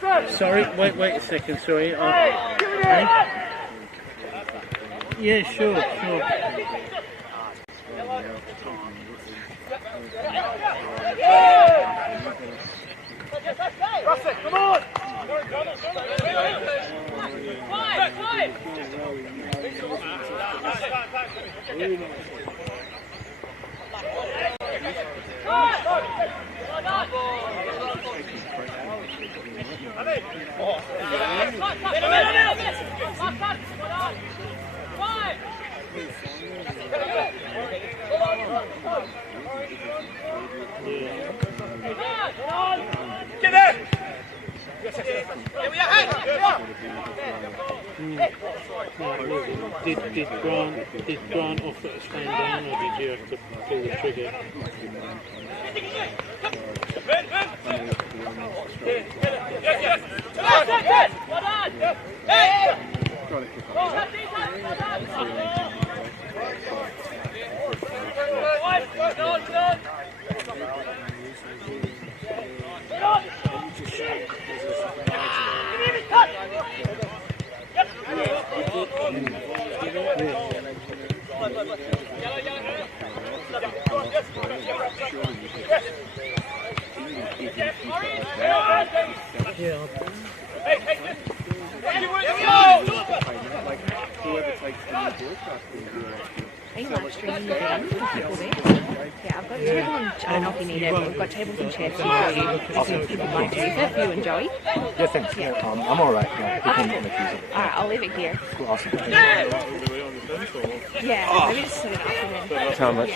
Sorry, wait a second, sorry. Yeah, sure. Russell, come on! Get there! Did Grant offer to stand down, or did you have to pull the trigger? Are you live streaming the video for people there? Yeah, I've got a table and I don't know if you need it, but we've got tables and chairs for you if you'd like to use it, you and Joey. Yeah, thanks. Yeah. I'm alright. Yeah, we can make use of it. Alright, I'll leave it here. Cool, awesome. Yeah, maybe just set it up and then. How much?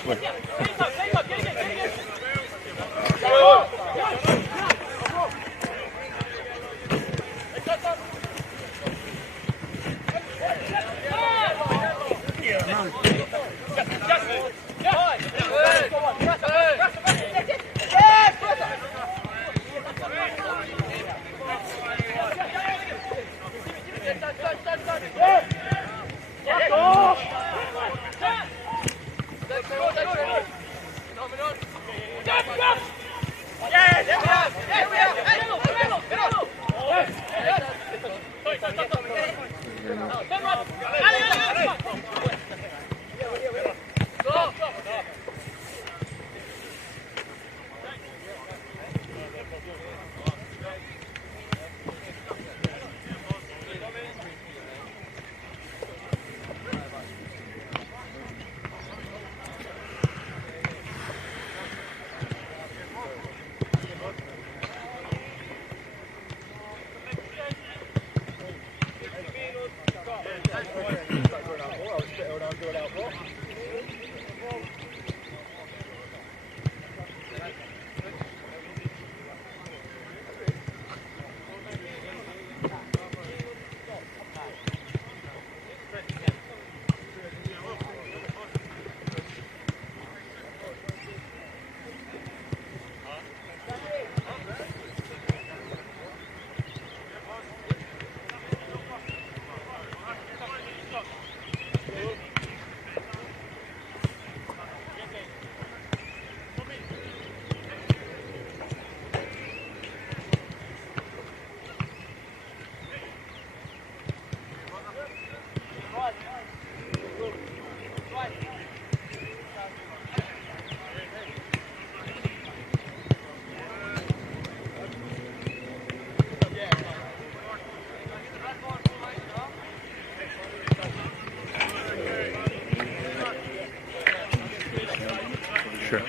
Sure.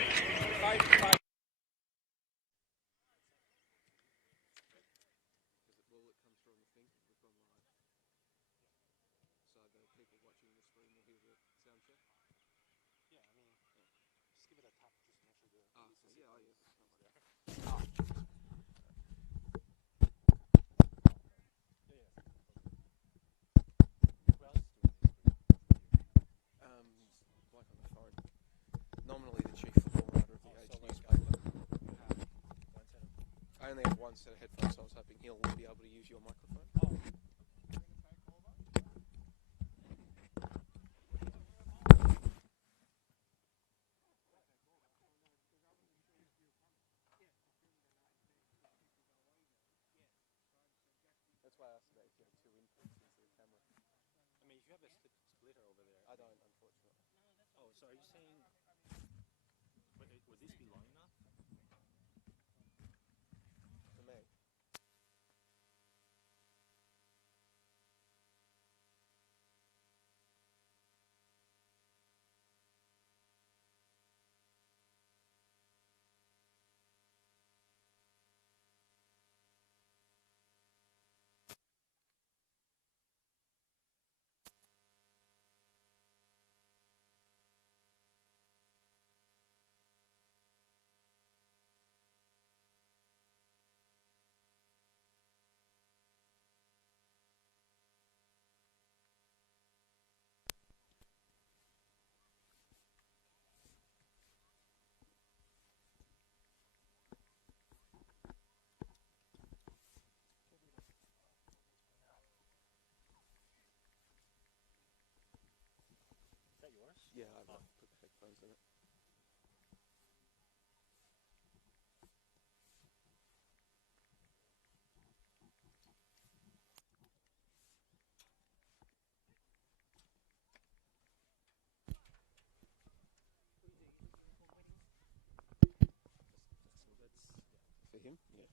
Nominally the chief football writer of the Age newspaper. I only have one set of headphones, so I was hoping he'll be able to use your microphone. Oh, so are you saying, would this be long enough? For me. Is that yours? Yeah, I've put the headphones in it. So that's, For him? Yeah.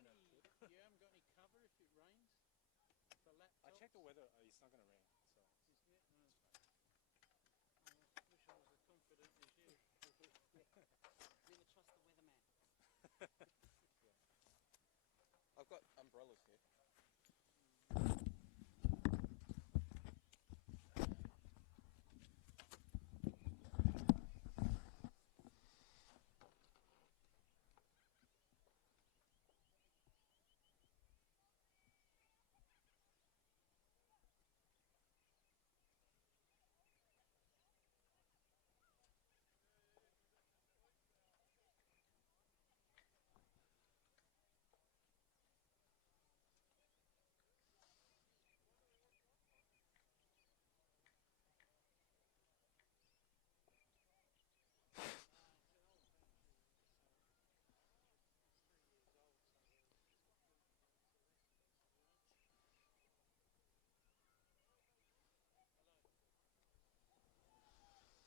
You haven't got any cover if it rains for laptops? I checked the weather, it's not gonna rain, so. Is it? I wish I was as confident as you. Never trust the weatherman. I've got umbrellas here.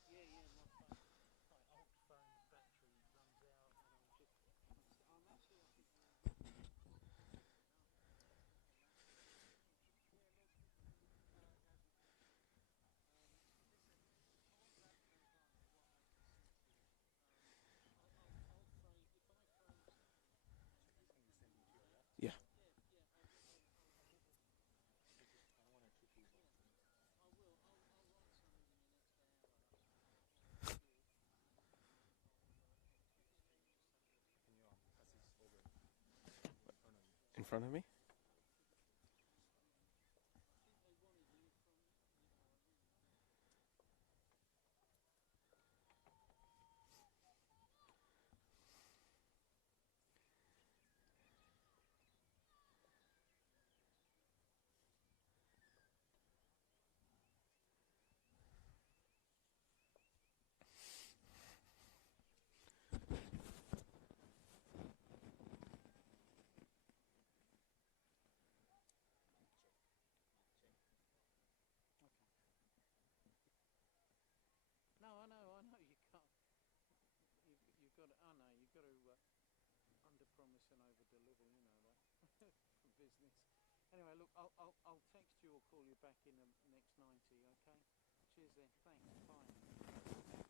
Yeah, my phone, my old phone battery runs out and I'm actually up at Yeah. I don't wanna keep these ones. I'll write some in the next hour. Can you pass this over in front of you? In front of me? business. Anyway, look, I'll text you or call you back in the next 90, okay? Cheers then, thanks, bye.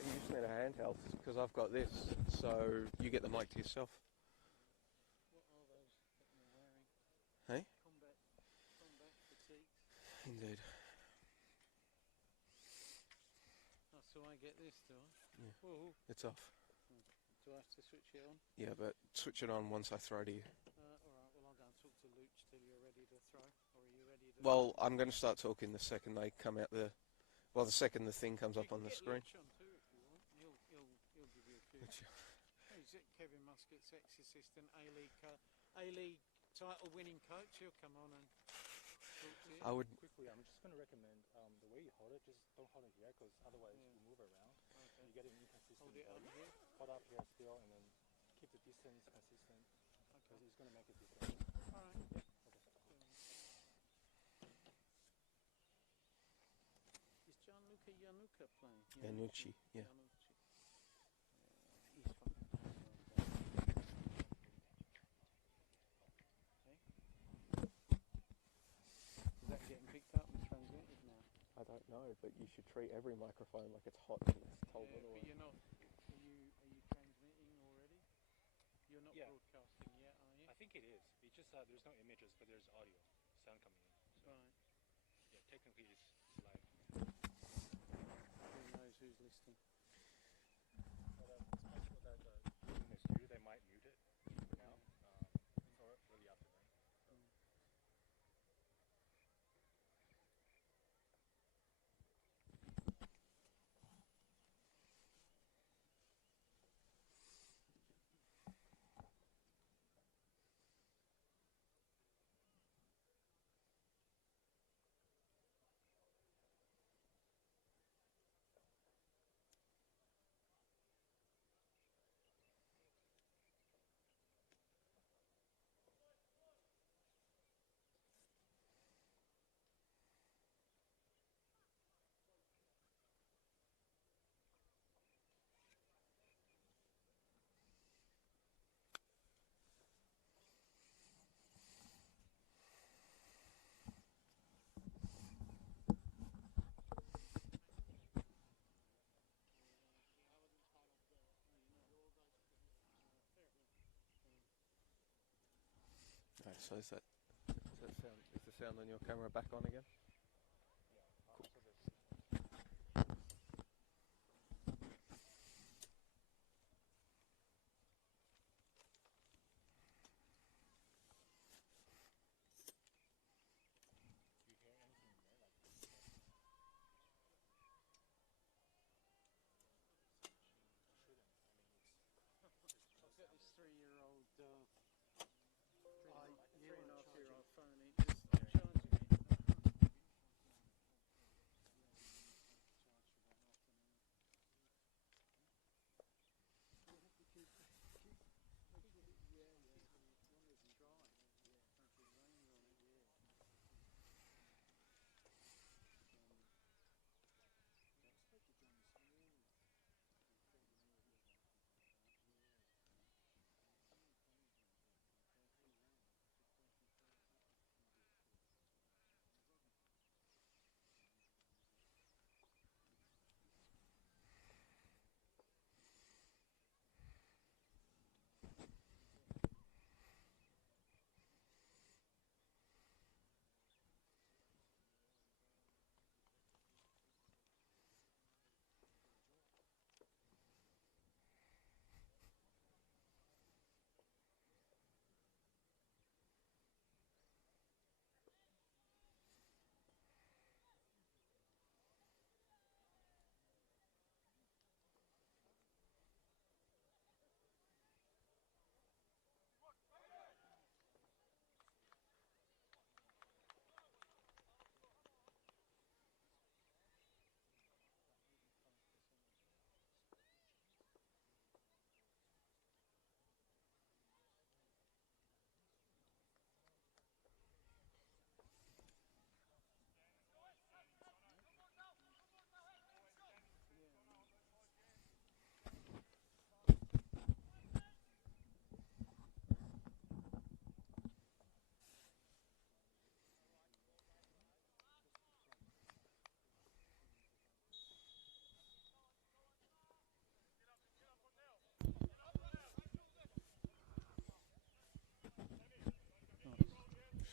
You just need a handheld because I've got this, so you get the mic to yourself. What are those that you're wearing? Hey? Combat fatigues. Indeed. Oh, so I get this, do I? Yeah. Whoa. It's off. Do I have to switch it on? Yeah, but switch it on once I throw to you. Alright, well I'll go and talk to Luch till you're ready to throw. Or are you ready to Well, I'm going to start talking the second they come out the... Well, the second the thing comes you up on can the get screen. Luch on too if you want. He'll give you a few. He's Kevin Muscat's ex-assistant, A-League title winning coach. He'll come on and talk to you. I would... Quickly, I'm just going to recommend the way you hold it, just don't hold it here because otherwise you move around. Okay. You get an inconsistent Hold it body. on here. Hold up here still and then keep the distance consistent Okay. because it's going to make a difference. Alright. Okay. Is Gianluca Yanuka playing? Yanucci, yeah. Yanucci. He's fucking playing well. Is that getting picked up and transmitted now? I don't know, but you should treat every microphone like it's hot and it's told Yeah, otherwise. but you're not. Are you transmitting already? You're not Yeah. broadcasting yet, are you? I think it is. It's just there's no images, but there's audio, sound coming in. So Right. yeah, technically it's live. Who knows who's listening? But it's possible that in the studio they might mute it for now. For the afternoon. Right, so is the sound on your camera back on again? Cool. Do you hear anything there? Like I've got this 3-year-old, three and a half year old phone. I'm charging it.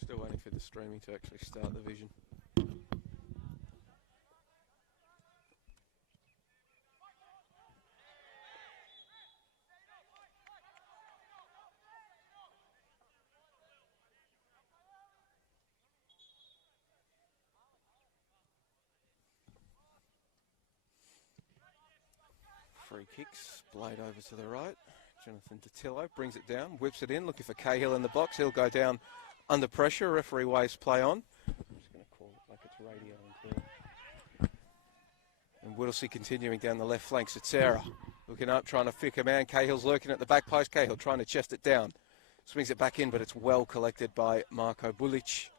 Still waiting for the streaming to actually start the vision. Free kicks, blade over to the right. Jonathan Datillo brings it down, whips it in, looking for Cahill in the box. He'll go down under pressure. Referee waves play on. I'm just going to call it like it's radio and clear. And Whittlesea continuing down the left flank. Sarah looking up, trying to pick a man. Cahill's lurking at the back post. Cahill trying to chest it down. Swings it back in, but it's well collected by Marko Bulic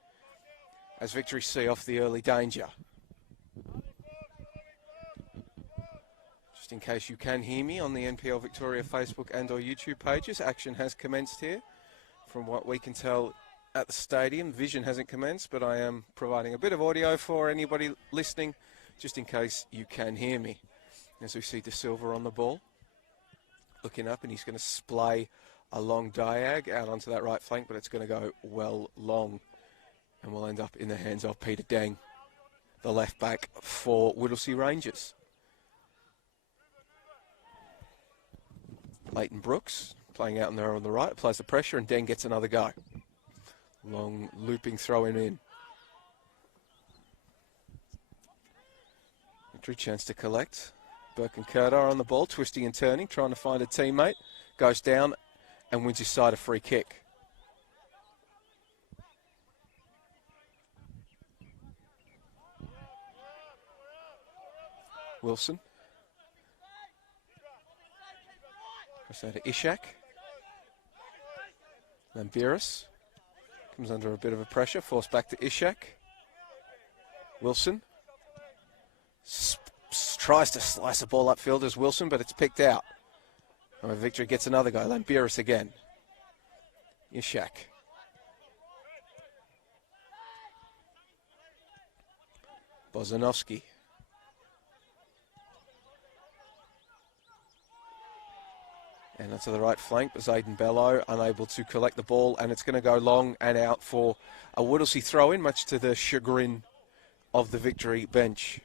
as Victory see off the early danger. Just in case you can hear me on the NPL Victoria Facebook and or YouTube pages, action has commenced here. From what we can tell at the stadium, vision hasn't commenced, but I am providing a bit of audio for anybody listening, just in case you can hear me. As we see De Silva on the ball, looking up, and he's going to splay a long diag out onto that right flank, but it's going to go well long, and we'll end up in the hands of Peter Dang, the left back for Whittlesea Rangers. Leighton Brooks playing out in there on the right, applies the pressure, and Deng gets another go. Long looping throw in. Victory chance to collect. Burke and Kurtar on the ball, twisting and turning, trying to find a teammate. Goes down and wins his side a free kick. Wilson. Cross out to Ishak. Lambiris comes under a bit of a pressure, forced back to Ishak. Wilson tries to slice the ball upfield as Wilson, but it's picked out. And Victory gets another go. Lambiris again. Ishak. Bozanovsky. And onto the right flank, but Zayden Bello unable to collect the ball, and it's going to go long and out for a Whittlesea throw-in, much to the chagrin of the Victory bench.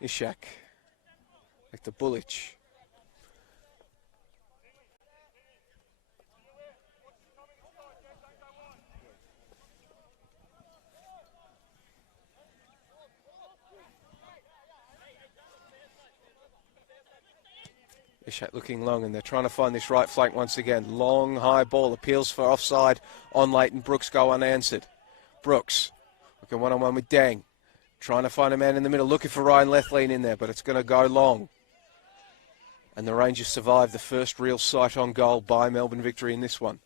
Ishak, back to Bulic. Ishak looking long, and they're trying to find this right flank once again. Long, high ball, appeals for offside on Leighton. Brooks go unanswered. Brooks looking one-on-one with Dang. Trying to find a man in the middle, looking for Ryan Lethlean in there, but it's going to go long. And the Rangers survive the first real sight on goal by Melbourne Victory in this one.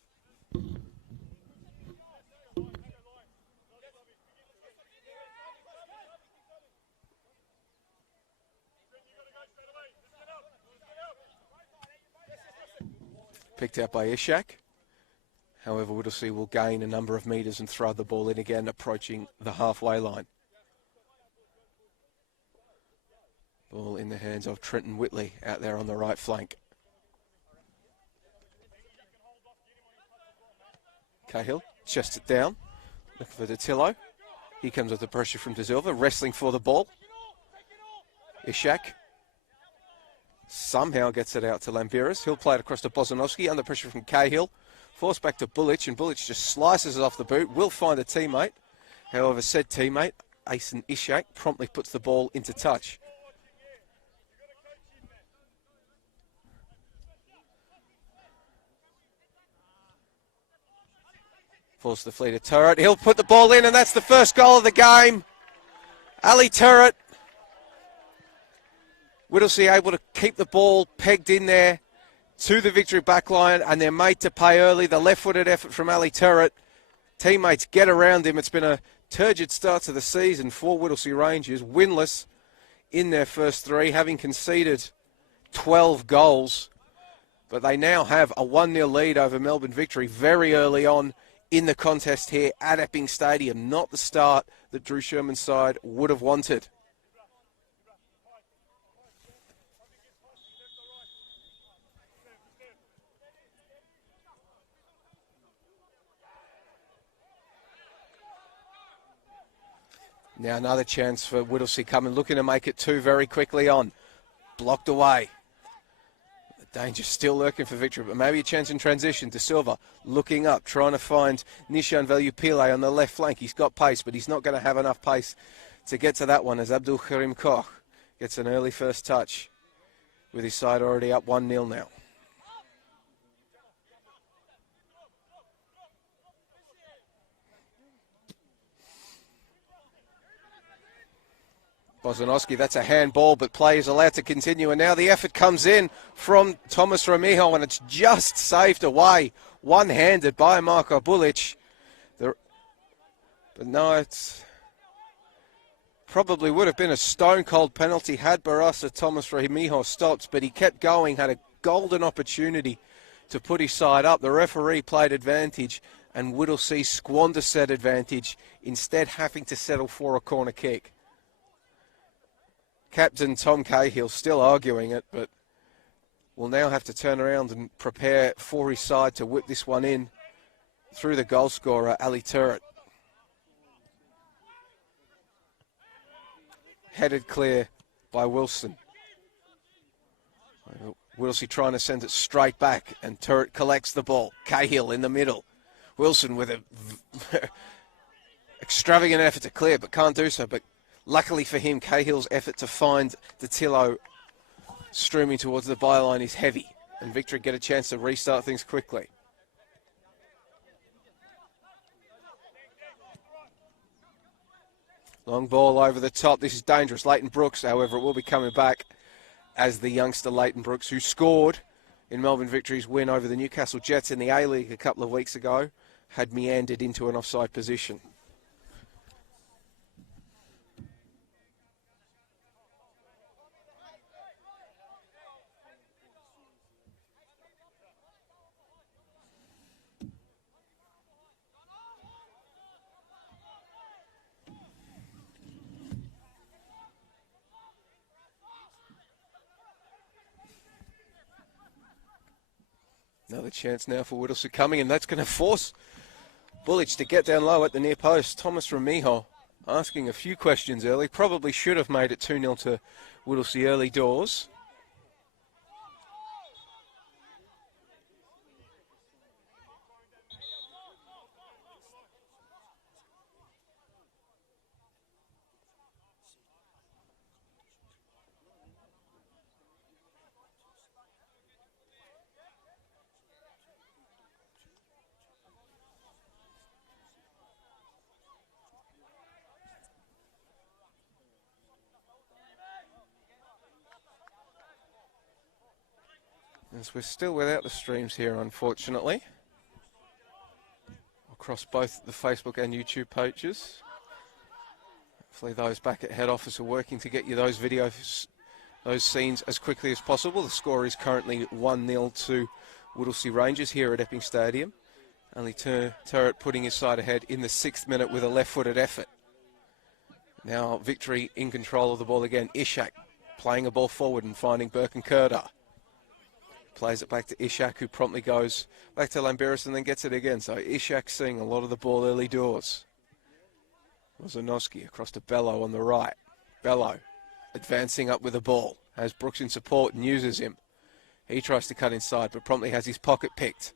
Picked out by Ishak. However, Whittlesea will gain a number of metres and throw the ball in again, approaching the halfway line. Ball in the hands of Trenton Whitley out there on the right flank. Cahill chests it down. Looking for Datillo. He comes with the pressure from De Silva, wrestling for the ball. Ishak somehow gets it out to Lambiris. He'll play it across to Bozanovsky under pressure from Cahill. Forced back to Bulic, and Bulic just slices it off the boot. Will find a teammate. However, said teammate, Asen Ishak, promptly puts the ball into touch. Falls to the fleet of Turret. He'll put the ball in, and that's the first goal of the game. Ali Turret. Whittlesea able to keep the ball pegged in there to the Victory backline, and they're made to pay early. The left-footed effort from Ali Turret. Teammates get around him. It's been a turgid start to the season for Whittlesea Rangers. Winless in their first three, having conceded 12 goals. But they now have a 1-0 lead over Melbourne Victory very early on in the contest here at Epping Stadium. Not the start that Drew Sherman's side would have wanted. Now another chance for Whittlesea coming, looking to make it 2 very quickly on. Blocked away. The danger still lurking for victory, but maybe a chance in transition. De Silva looking up, trying to find Nishan Veljupile on the left flank. He's got pace, but he's not going to have enough pace to get to that one as Abdul Karim Koch gets an early first touch with his side already up 1-0 now. Bozanowski, that's a handball, but play is allowed to continue. And now the effort comes in from Thomas Remijo, and it's just saved away, one-handed by Marko Bulic. But no, it's probably would have been a stone-cold penalty had Barasa Thomas Remijo stopped, but he kept going, had a golden opportunity to put his side up. The referee played advantage, and Whittlesea squandered said advantage, instead having to settle for a corner kick. Captain Tom Cahill still arguing it, but will now have to turn around and prepare for his side to whip this one in through the goal scorer, Ali Turret. Headed clear by Wilson. Whittlesea trying to send it straight back, and Turret collects the ball. Cahill in the middle. Wilson with a extravagant effort to clear, but can't do so. But luckily for him, Cahill's effort to find Datillo streaming towards the byline is heavy, and Victory get a chance to restart things quickly. Long ball over the top. This is dangerous. Leighton Brooks, however, it will be coming back as the youngster Leighton Brooks, who scored in Melbourne Victory's win over the Newcastle Jets in the A-League a couple of weeks ago, had meandered into an offside position. Another chance now for Whittlesea coming, and that's going to force Bulic to get down low at the near post. Thomas Remijo asking a few questions early. Probably should have made it 2-0 to Whittlesea early doors. As we're still without the streams here, unfortunately, across both the Facebook and YouTube pages. Hopefully those back at head office are working to get you those videos, those scenes as quickly as possible. The score is currently 1-0 to Whittlesea Rangers here at Epping Stadium. Only Turret putting his side ahead in the 6th minute with a left-footed effort. Now Victory in control of the ball again. Ishak playing a ball forward and finding Birkin Kurda. Plays it back to Ishak, who promptly goes back to Lambiris and then gets it again. So Ishak seeing a lot of the ball early doors. Wozanowski across to Bello on the right. Bello advancing up with the ball. Has Brooks in support and uses him. He tries to cut inside, but promptly has his pocket picked.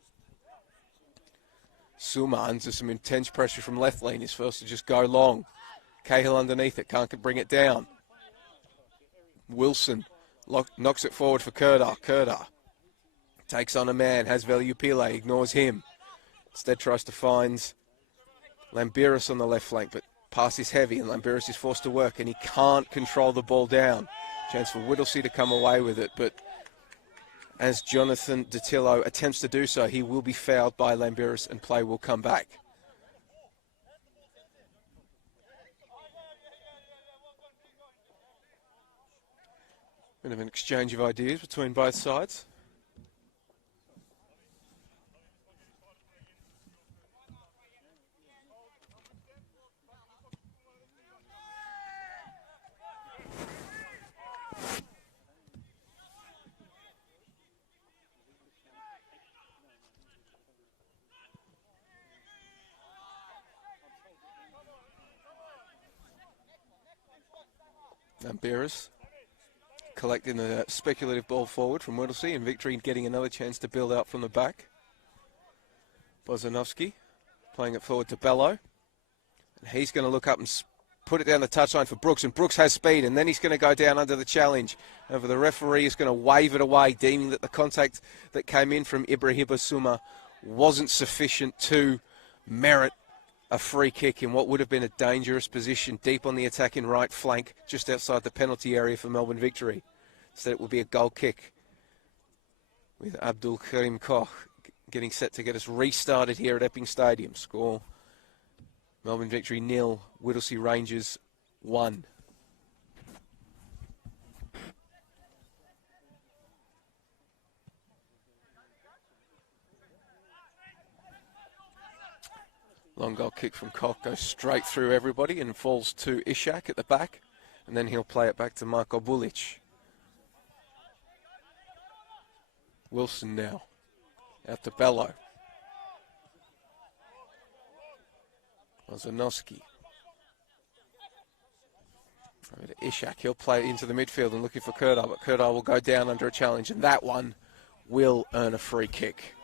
Suma under some intense pressure from left lane. He's forced to just go long. Cahill underneath it, can't bring it down. Wilson knocks it forward for Kurda. Kurda takes on a man, has Veljupile, ignores him. Instead tries to find Lambiris on the left flank, but pass is heavy and Lambiris is forced to work and he can't control the ball down. Chance for Whittlesea to come away with it, but as Jonathan Datillo attempts to do so, he will be fouled by Lambiris and play will come back. Bit of an exchange of ideas between both sides. Lambiris collecting the speculative ball forward from Whittlesea, and Victory getting another chance to build out from the back. Bozanovsky playing it forward to Bello. And he's going to look up and put it down the touchline for Brooks, and Brooks has speed, and then he's going to go down under the challenge. However, the referee is going to wave it away, deeming that the contact that came in from Ibrahima Suma wasn't sufficient to merit a free kick in what would have been a dangerous position deep on the attacking right flank, just outside the penalty area for Melbourne Victory. So it will be a goal kick with Abdul Karim Koch getting set to get us restarted here at Epping Stadium. Score: Melbourne Victory 0, Whittlesea Rangers 1. Long goal kick from Koch goes straight through everybody and falls to Ishak at the back, and then he'll play it back to Marko Bulic. Wilson now out to Bello. Bozanovsky. Over to Ishak. He'll play it into the midfield and looking for Kurdar, but Kurdar will go down under a challenge, and that one will earn a free kick.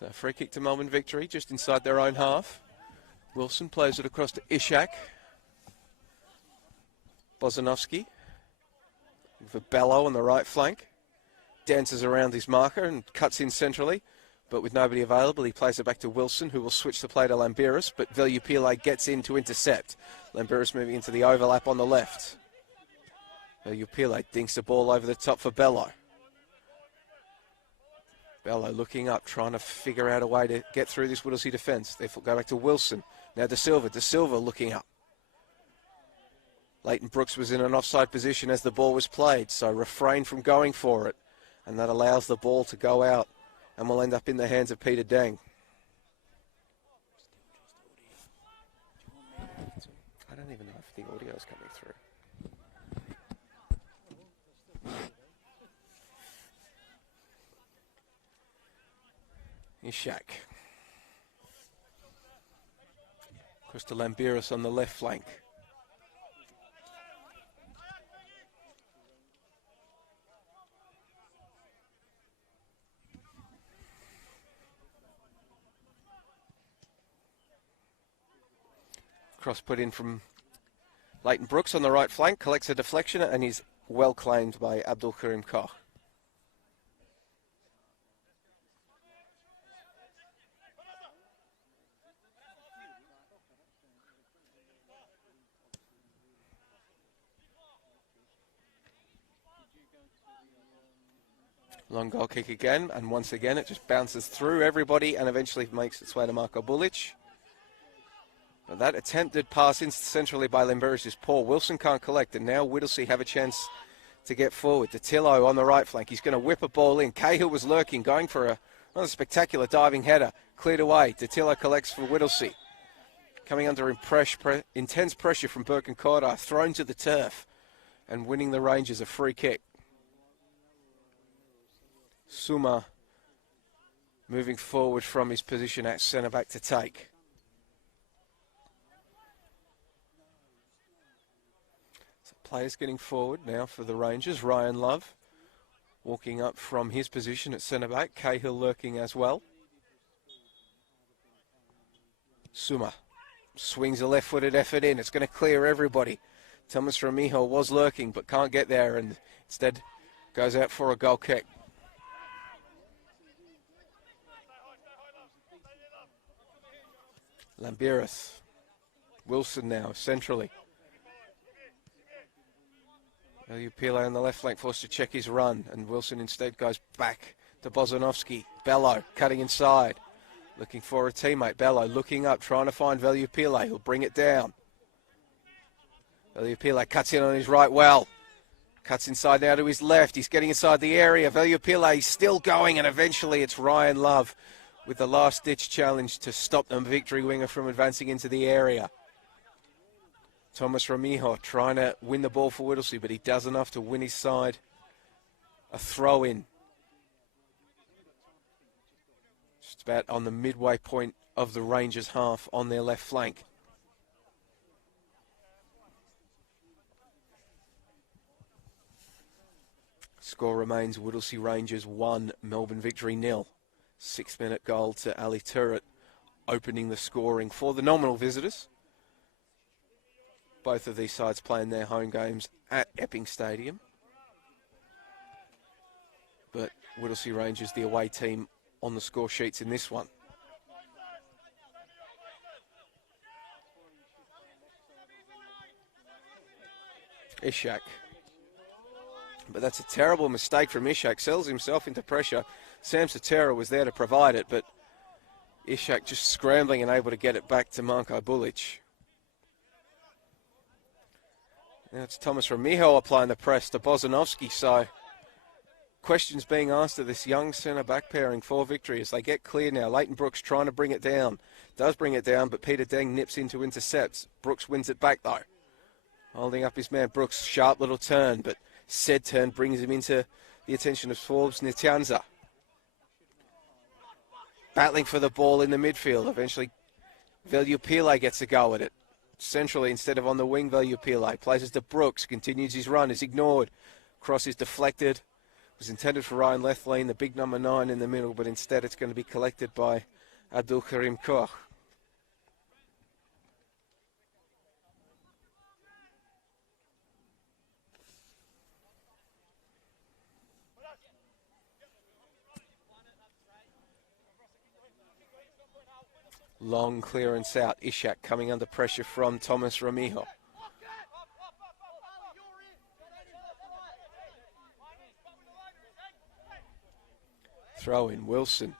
So free kick to Melbourne Victory, just inside their own half. Wilson plays it across to Ishak. Bozanovsky for Bello on the right flank. Dances around his marker and cuts in centrally, but with nobody available, he plays it back to Wilson, who will switch the play to Lambiris, but Veljupile gets in to intercept. Lambiris moving into the overlap on the left. Veljupile dinks the ball over the top for Bello. Bello looking up, trying to figure out a way to get through this Whittlesea defence. Therefore, go back to Wilson. Now De Silva. De Silva looking up. Leighton Brooks was in an offside position as the ball was played, so refrain from going for it. And that allows the ball to go out and will end up in the hands of Peter Dang. I don't even know if the audio is coming through. Ishak. Across to Lambiris on the left flank. Cross put in from Leighton Brooks on the right flank, collects a deflection and is well claimed by Abdul Karim Koch. Long goal kick again, and once again it just bounces through everybody and eventually makes its way to Marko Bulic. But that attempted pass in centrally by Lambiris is poor. Wilson can't collect, and now Whittlesea have a chance to get forward. Datillo on the right flank. He's going to whip a ball in. Cahill was lurking, going for another spectacular diving header. Cleared away. Datillo collects for Whittlesea. Coming under intense pressure from Burke and Corder. Thrown to the turf and winning the Rangers a free kick. Suma moving forward from his position at centre-back to take. So players getting forward now for the Rangers. Ryan Love walking up from his position at centre-back. Cahill lurking as well. Suma swings a left-footed effort in. It's going to clear everybody. Thomas Ramijo was lurking but can't get there and instead goes out for a goal kick. Lambiris. Wilson now, centrally. Pile on the left flank forced to check his run, and Wilson instead goes back to Bozanovsky. Bello cutting inside, looking for a teammate. Bello looking up, trying to find Veljupile. He'll bring it down. Veljupile cuts in on his right well. Cuts inside now to his left. He's getting inside the area. Veljupile still going, and eventually it's Ryan Love with the last-ditch challenge to stop the Victory winger from advancing into the area. Thomas Ramijo trying to win the ball for Whittlesea, but he does enough to win his side a throw-in. Just about on the midway point of the Rangers' half on their left flank. Score remains Whittlesea Rangers 1, Melbourne Victory 0. 6-minute goal to Ali Turret, opening the scoring for the nominal visitors. Both of these sides playing their home games at Epping Stadium. But Whittlesea Rangers, the away team on the score sheets in this one. Ishak. But that's a terrible mistake from Ishak. Sells himself into pressure. Sam Sotera was there to provide it, but Ishak just scrambling and able to get it back to Marko Bulic. Now it's Thomas Ramijo applying the press to Bozanovsky, so questions being asked of this young centre-back pairing for Victory as they get clear now. Leighton Brooks trying to bring it down. Does bring it down, but Peter Deng nips in to intercept. Brooks wins it back, though. Holding up his man Brooks, sharp little turn, but said turn brings him into the attention of Forbes Ntianza. Battling for the ball in the midfield. Eventually, Velupile gets a go at it. Centrally instead of on the wing, Velupile. Plays it to Brooks, continues his run, is ignored. Cross is deflected. Was intended for Ryan Lethlean, the big number 9 in the middle, but instead it's going to be collected by Abdul Karim Koch. Long clearance out. Ishak coming under pressure from Thomas Ramijo. Throw in Wilson.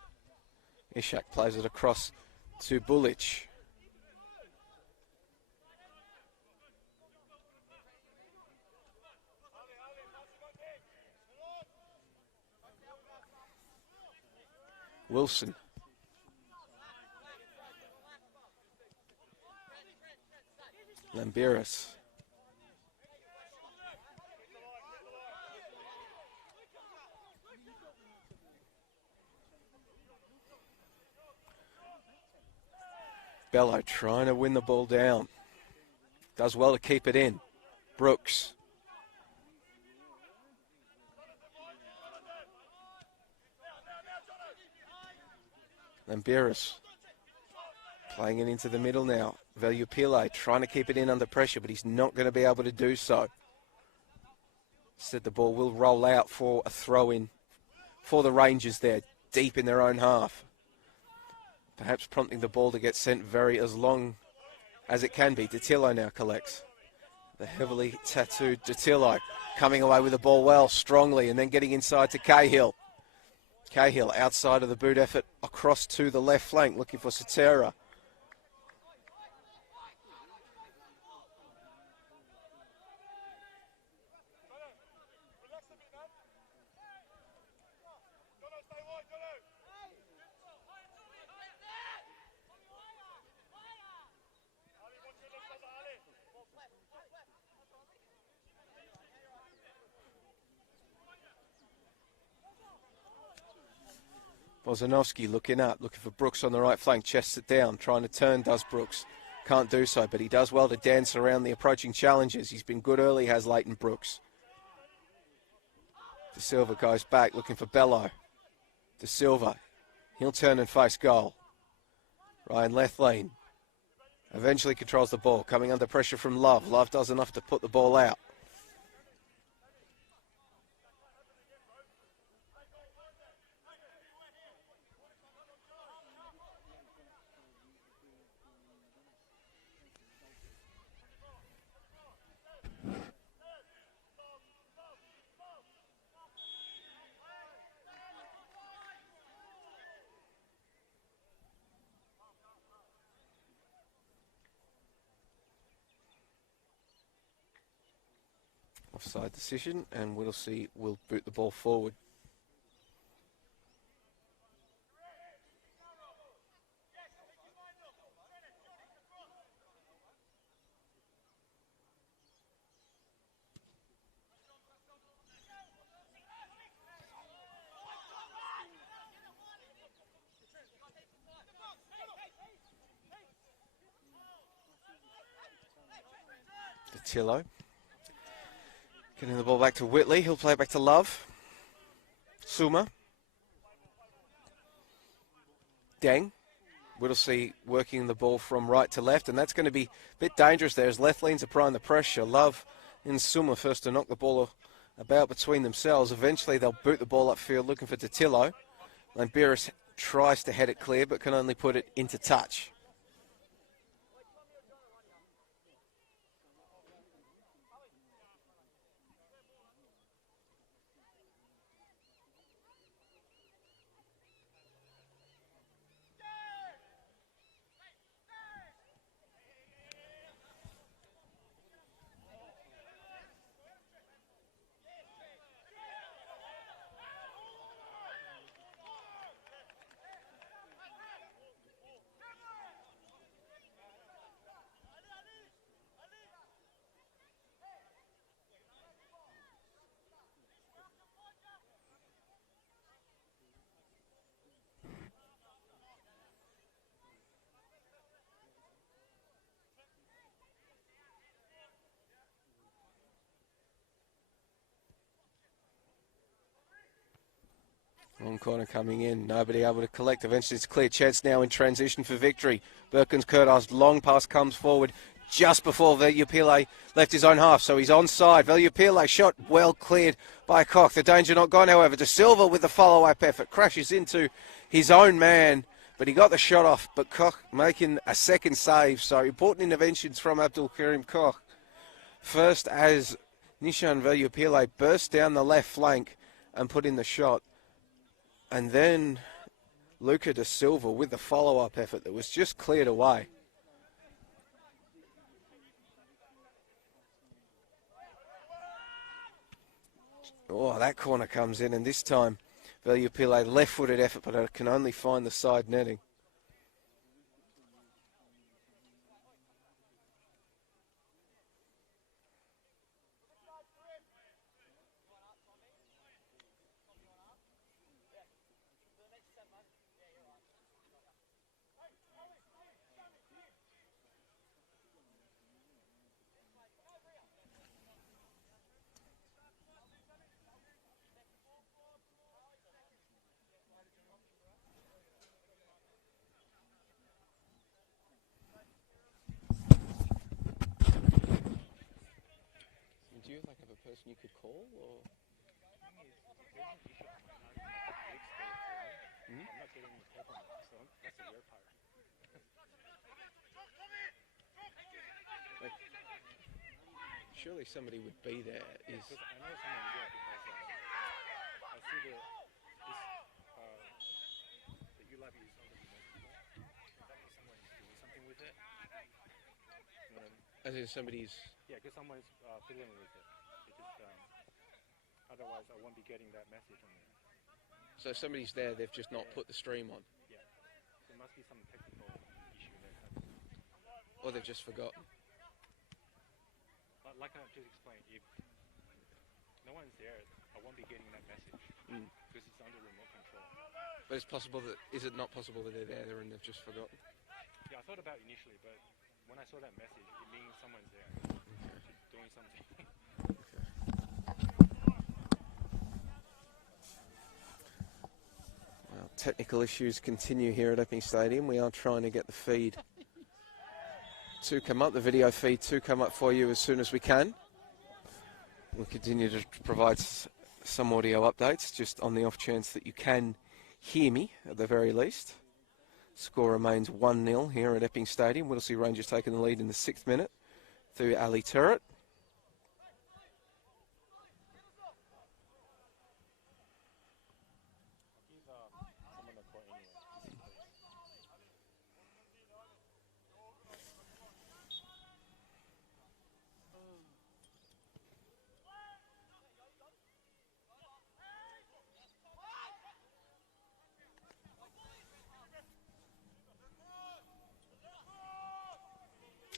Ishak plays it across to Bulic. Wilson. Lambiris. Bello trying to win the ball down. Does well to keep it in. Brooks. Lambiris. Playing it into the middle now. Velupile trying to keep it in under pressure, but he's not going to be able to do so. Said the ball will roll out for a throw-in for the Rangers there, deep in their own half. Perhaps prompting the ball to get sent very as long as it can be. Datillo now collects. The heavily tattooed Datillo coming away with the ball well, strongly, and then getting inside to Cahill. Cahill outside of the boot effort across to the left flank, looking for Sotera. Bozanovsky looking up, looking for Brooks on the right flank, chests it down, trying to turn, does Brooks. Can't do so, but he does well to dance around the approaching challenges. He's been good early, has Leighton Brooks. De Silva goes back, looking for Bello. De Silva, he'll turn and face goal. Ryan Lethlean eventually controls the ball, coming under pressure from Love. Love does enough to put the ball out. Offside decision, and Whittlesea will boot the ball forward. Datillo. Getting the ball back to Whitley. He'll play it back to Love. Suma. Deng. Whittlesea working the ball from right to left, and that's going to be a bit dangerous there as left leans applying the pressure. Love and Suma first to knock the ball about between themselves. Eventually they'll boot the ball upfield looking for Totillo. Lambiris tries to head it clear but can only put it into touch. Long corner coming in, nobody able to collect. Eventually it's a clear chance now in transition for victory. Birkins Curtis, long pass comes forward just before Valiupile left his own half, so he's onside. Valiupile shot well cleared by Koch. The danger not gone, however. De Silva with the follow-up effort crashes into his own man, but he got the shot off. But Koch making a second save, so important interventions from Abdul Karim Koch. First as Nishan Valiupile burst down the left flank and put in the shot. And then Luca De Silva with the follow-up effort that was just cleared away. Oh, that corner comes in, and this time Valiupile left-footed effort, but it can only find the side netting. Do you like have a person you could call, or? I'm not getting the help on it, so that's the weird part. Like, surely somebody would be there. I know someone's there because I see the ULAB is on the remote control. That means someone is doing something with it. As in somebody's... Yeah, because someone's fiddling with it. Because otherwise I won't be getting that message on there. So somebody's there, they've just not put the stream on. Yeah. So it must be some technical issue there. Or they've just forgotten. Like I just explained, if no one's there, I won't be getting that message. Because it's under remote control. But it's possible that... Is it not possible that they're there and they've just forgotten? Yeah, I thought about it initially, but when I saw that message, it means someone's there. Doing something. Well, technical issues continue here at Epping Stadium. We are trying to get the feed to come up, the video feed to come up for you as soon as we can. We'll continue to provide some audio updates just on the off chance that you can hear me at the very least. Score remains 1-0 here at Epping Stadium. Whittlesea Rangers taking the lead in the 6th minute through Ali Turret.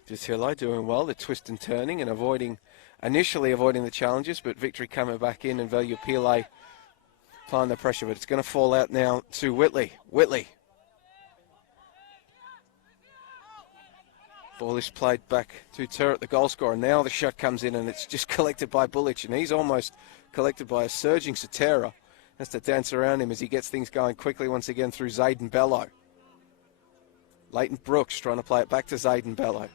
Totillo doing well, the twist and turning and initially avoiding the challenges, but Victory coming back in and Valiupile applying the pressure, but it's going to fall out now to Whitley. Ball is played back to Turret, the goal scorer. Now the shot comes in and it's just collected by Bullich, and he's almost collected by a surging Satera. Has to dance around him as he gets things going quickly once again through Zayden Bello. Leighton Brooks trying to play it back to Zayden Bello.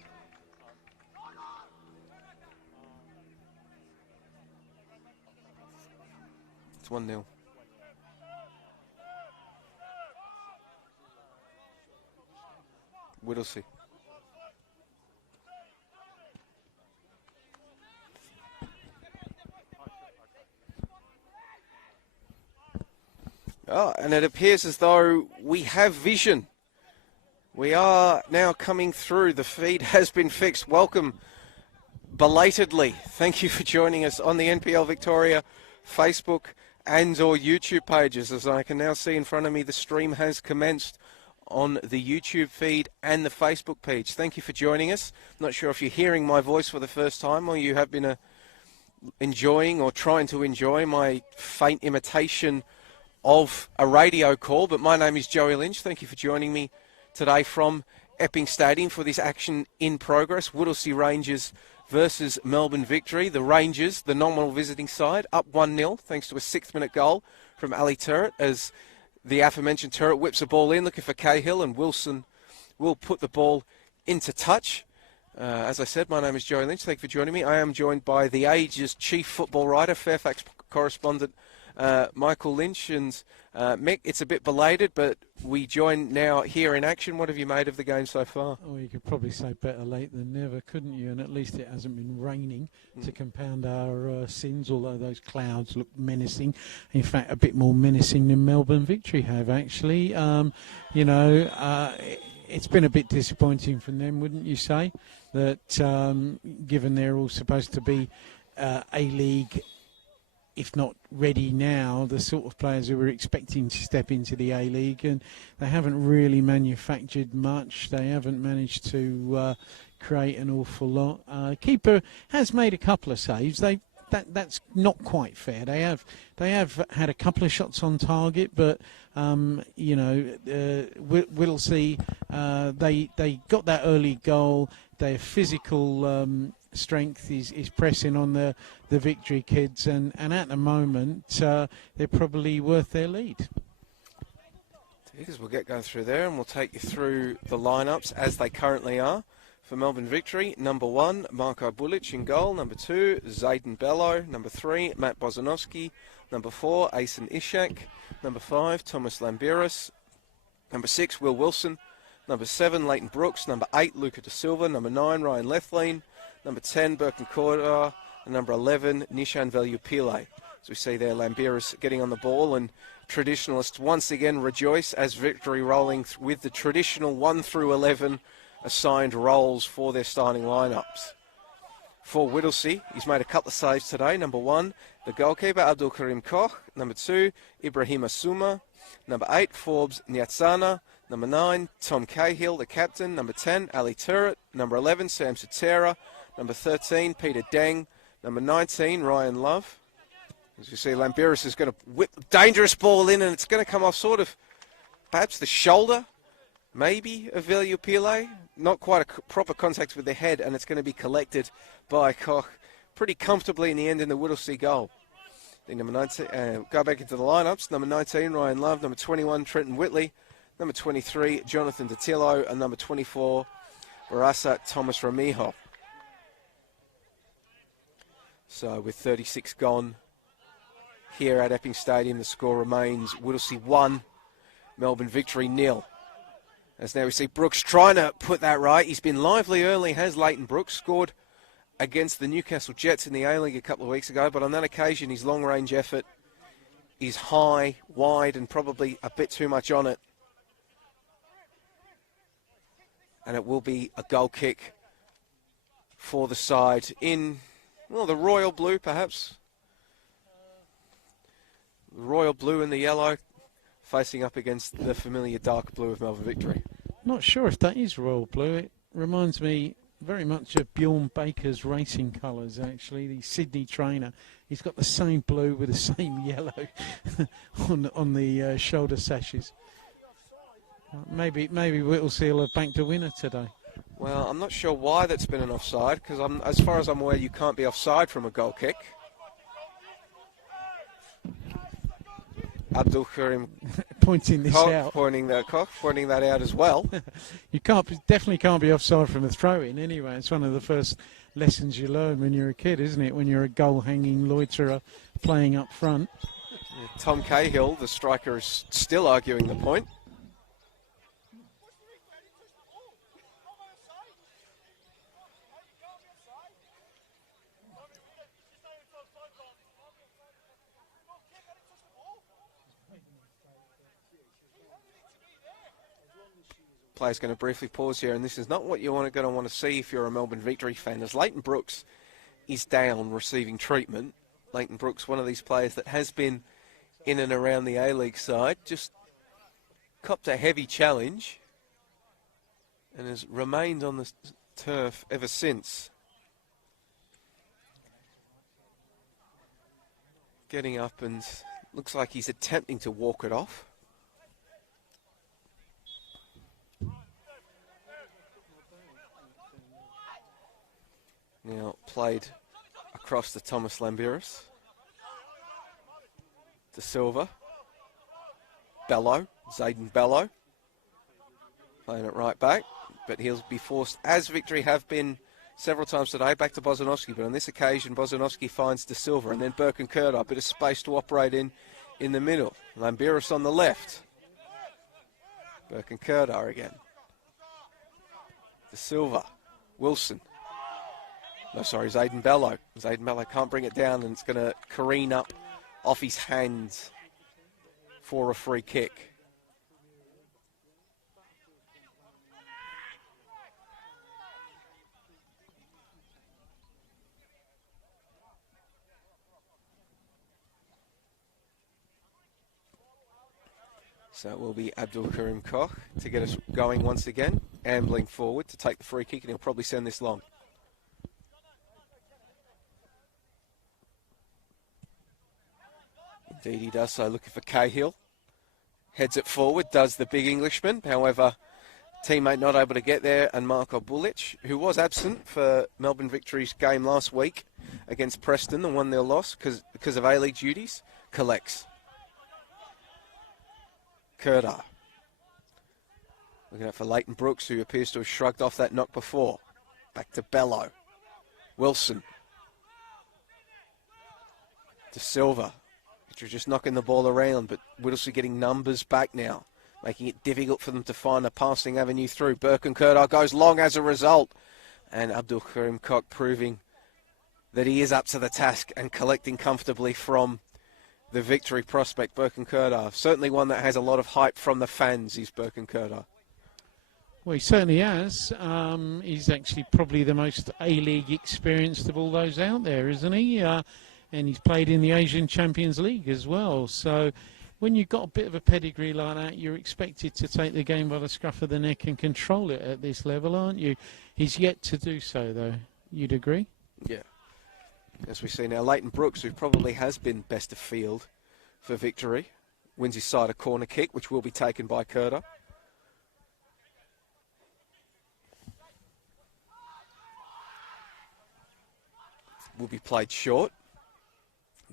It's 1-0. Whittlesea. Oh, and it appears as though we have vision. We are now coming through. The feed has been fixed. Welcome belatedly. Thank you for joining us on the NPL Victoria Facebook and or YouTube pages. As I can now see in front of me, the stream has commenced on the YouTube feed and the Facebook page. Thank you for joining us. I'm not sure if you're hearing my voice for the first time or you have been enjoying or trying to enjoy my faint imitation of a radio call, but my name is Joey Lynch. Thank you for joining me today from Epping Stadium for this action in progress. Whittlesea Rangers versus Melbourne Victory. The Rangers, the nominal visiting side, up 1-0 thanks to a 6th-minute goal from Ali Turret as the aforementioned Turret whips a ball in, looking for Cahill, and Wilson will put the ball into touch. As I said, my name is Joey Lynch. Thank you for joining me. I am joined by the Age's chief football writer, Fairfax correspondent, Michael Lynch. And Mick, it's a bit belated, but we join now here in action. What have you made of the game so far? Oh, you could probably say better late than never, couldn't you? And at least it hasn't been raining to compound our sins, although those clouds look menacing. In fact, a bit more menacing than Melbourne Victory have, actually. It's been a bit disappointing from them, wouldn't you say? That given they're all supposed to be A-League, if not ready now, the sort of players who were expecting to step into the A-League, and they haven't really manufactured much. They haven't managed to create an awful lot. Keeper has made a couple of saves. That's not quite fair. They have had a couple of shots on target, but Whittlesea, they got that early goal. Their physical strength is pressing on the Victory kids, and at the moment they're probably worth their lead. We'll get going through there and we'll take you through the lineups as they currently are. For Melbourne Victory, number 1, Marko Bulic in goal. Number 2, Zayden Bello. Number 3, Matt Bozanovsky. Number 4, Asen Ishak. Number 5, Thomas Lambiris. Number 6, Will Wilson. Number 7, Leighton Brooks. Number 8, Luca Da Silva. Number 9, Ryan Lethlean. Number 10, Birkin Korda. And number 11, Nishan Veljupile. As we see there, Lambiris getting on the ball, and traditionalists once again rejoice as Victory rolling with the traditional 1 through 11 assigned roles for their starting lineups. For Whittlesea, he's made a couple of saves today. Number 1, the goalkeeper, Abdul Karim Koch. Number 2, Ibrahim Asuma. Number 8, Forbes Nyatsana. Number 9, Tom Cahill, the captain. Number 10, Ali Turret. Number 11, Sam Sutera. Number 13, Peter Deng. Number 19, Ryan Love. As you see, Lambiris is going to whip a dangerous ball in, and it's going to come off sort of perhaps the shoulder, maybe, of Veljupile. Not quite a proper contact with the head, and it's going to be collected by Koch pretty comfortably in the end in the Whittlesea goal. The number 19, go back into the lineups. Number 19, Ryan Love. Number 21, Trenton Whitley. Number 23, Jonathan Datillo. And number 24, Barasa Thomas Ramijo. So with 36 gone here at Epping Stadium, the score remains Whittlesea 1, Melbourne Victory 0. As now we see Brooks trying to put that right. He's been lively early, has Leighton Brooks. Scored against the Newcastle Jets in the A-League a couple of weeks ago, but on that occasion his long-range effort is high, wide, and probably a bit too much on it. And it will be a goal kick for the side in, well, the royal blue perhaps. The royal blue and the yellow, facing up against the familiar dark blue of Melbourne Victory. Not sure if that is royal blue. It reminds me very much of Bjorn Baker's racing colours, actually. The Sydney trainer. He's got the same blue with the same yellow on the shoulder sashes. Maybe Whittlesea will have banked a winner today. Well, I'm not sure why that's been an offside, because as far as I'm aware, you can't be offside from a goal kick. Abdul Karim pointing this out. pointing that out as well. You definitely can't be offside from a throw-in anyway. It's one of the first lessons you learn when you're a kid, isn't it? When you're a goal-hanging loiterer playing up front. Tom Cahill, the striker, is still arguing the point. Player's going to briefly pause here, and this is not what you're going to want to see if you're a Melbourne Victory fan, as Leighton Brooks is down receiving treatment. Leighton Brooks, one of these players that has been in and around the A-League side, just copped a heavy challenge and has remained on the turf ever since. Getting up, and looks like he's attempting to walk it off. Now played across to Thomas Lambiris. De Silva. Bello, Zayden Bello. Playing it right back, but he'll be forced, as Victory have been several times today, back to Bozanovski. But on this occasion, Bozanovski finds De Silva, and then Burke and Curda, a bit of space to operate in the middle. Lambiris on the left. Burke and Curda again. De Silva. Wilson. No, sorry, Zayden Bello. Zayden Bello can't bring it down, and it's going to careen up off his hands for a free kick. So it will be Abdul Karim Koch to get us going once again, ambling forward to take the free kick, and he'll probably send this long. Indeed he does so, looking for Cahill. Heads it forward, does the big Englishman. However, teammate not able to get there, and Marko Bulic, who was absent for Melbourne Victory's game last week against Preston, the 1-0 loss because of A-League duties, collects. Kurda. Looking out for Leighton Brooks, who appears to have shrugged off that knock before. Back to Bello. Wilson. De Silva. Just knocking the ball around, but Whittlesea getting numbers back now, making it difficult for them to find a passing avenue through. Burke and Kurda goes long as a result, and Abdul Karim Koch proving that he is up to the task and collecting comfortably from the Victory prospect, Burke and Kurda. Certainly one that has a lot of hype from the fans, is Burke and Kurda. Well, he certainly has. He's actually probably the most A-League experienced of all those out there, isn't he? And he's played in the Asian Champions League as well. So when you've got a bit of a pedigree like that, you're expected to take the game by the scruff of the neck and control it at this level, aren't you? He's yet to do so, though. You'd agree? Yeah. As we see now, Leighton Brooks, who probably has been best of field for Victory, wins his side a corner kick, which will be taken by Kurda. Will be played short.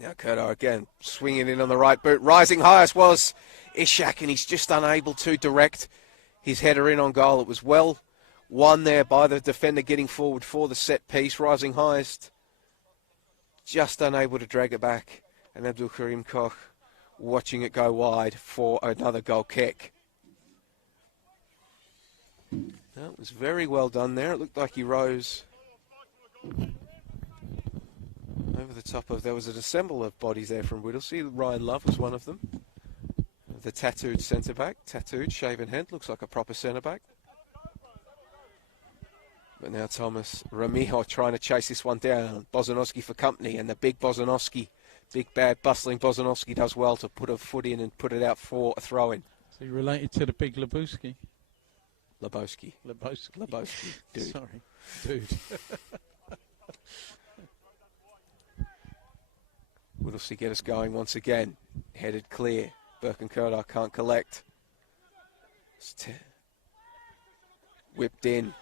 Now Kurda again, swinging in on the right boot. Rising highest was Ishak, and he's just unable to direct his header in on goal. It was well won there by the defender getting forward for the set piece. Rising highest, just unable to drag it back. And Abdul Karim Koch watching it go wide for another goal kick. That was very well done there. It looked like he rose over the top of, there was an assemble of bodies there from Whittlesea. Ryan Love was one of them. The tattooed centre-back, tattooed, shaven head, looks like a proper centre-back. But now Thomas Ramiho trying to chase this one down. Bozanovski for company, and the big Bozanovski, big bad bustling Bozanovski does well to put a foot in and put it out for a throw-in. So you're related to the big Lebowski? Lebowski. Dude. Sorry, dude. Whittlesea get us going once again. Headed clear. Burke and Kurda can't collect. Whipped in.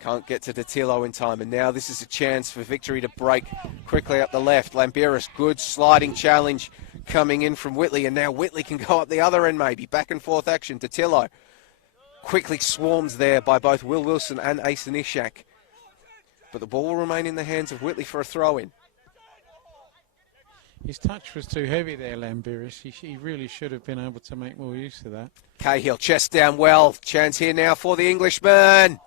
Can't get to Datillo in time, and now this is a chance for Victory to break quickly up the left. Lambiris, good sliding challenge coming in from Whitley, and now Whitley can go up the other end maybe. Back and forth action. Datillo quickly swarms there by both Will Wilson and Asen Ishak. But the ball will remain in the hands of Whitley for a throw-in. His touch was too heavy there, Lambiris. He really should have been able to make more use of that. Cahill, chest down well. Chance here now for the Englishman.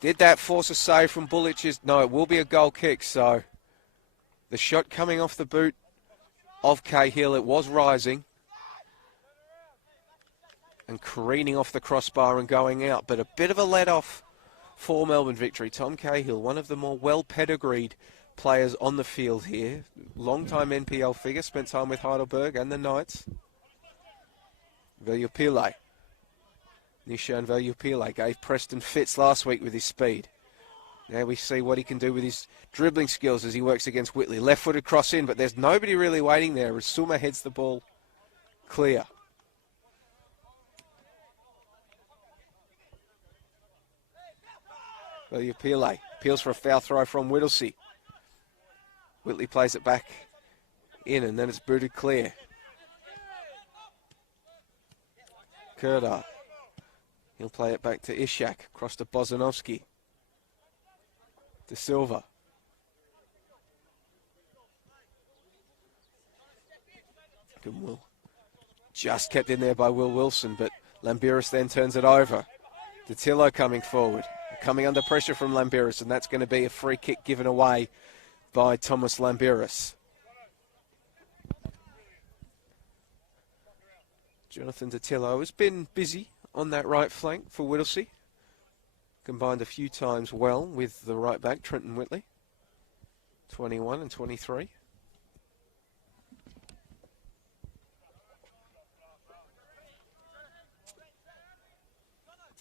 Did that force a save from Bullich's? No, it will be a goal kick, so the shot coming off the boot of Cahill, it was rising and careening off the crossbar and going out, but a bit of a let-off for Melbourne Victory. Tom Cahill, one of the more well-pedigreed players on the field here. Long-time NPL figure, spent time with Heidelberg and the Knights. Valiupile. Nishan Valiupile gave Preston fits last week with his speed. Now we see what he can do with his dribbling skills as he works against Whitley. Left-footed cross in, but there's nobody really waiting there as Suma heads the ball clear. Valiupile appeals for a foul throw from Whittlesea. Whitley plays it back in, and then it's booted clear. Kerdar. He'll play it back to Ishak, across to Bozanovsky. De Silva. Good Will. Just kept in there by Will Wilson, but Lambiris then turns it over. Datillo coming forward. Coming under pressure from Lambiris, and that's going to be a free kick given away by Thomas Lambiris. Jonathan Datillo has been busy on that right flank for Whittlesea. Combined a few times well with the right back, Trenton Whitley. 21 and 23.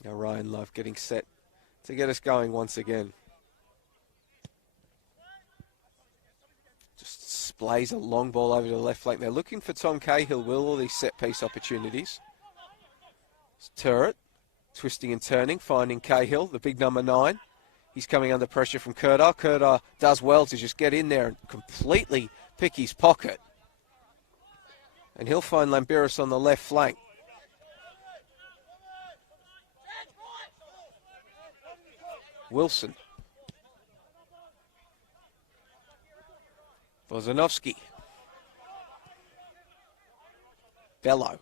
Now Ryan Love getting set to get us going once again. Just splays a long ball over to the left flank. They're looking for Tom Cahill, Will, all these set-piece opportunities. Turret, twisting and turning, finding Cahill, the big number 9. He's coming under pressure from Kerdar. Kerdar does well to just get in there and completely pick his pocket. And he'll find Lambiris on the left flank. Wilson. Bozanovsky. Bello.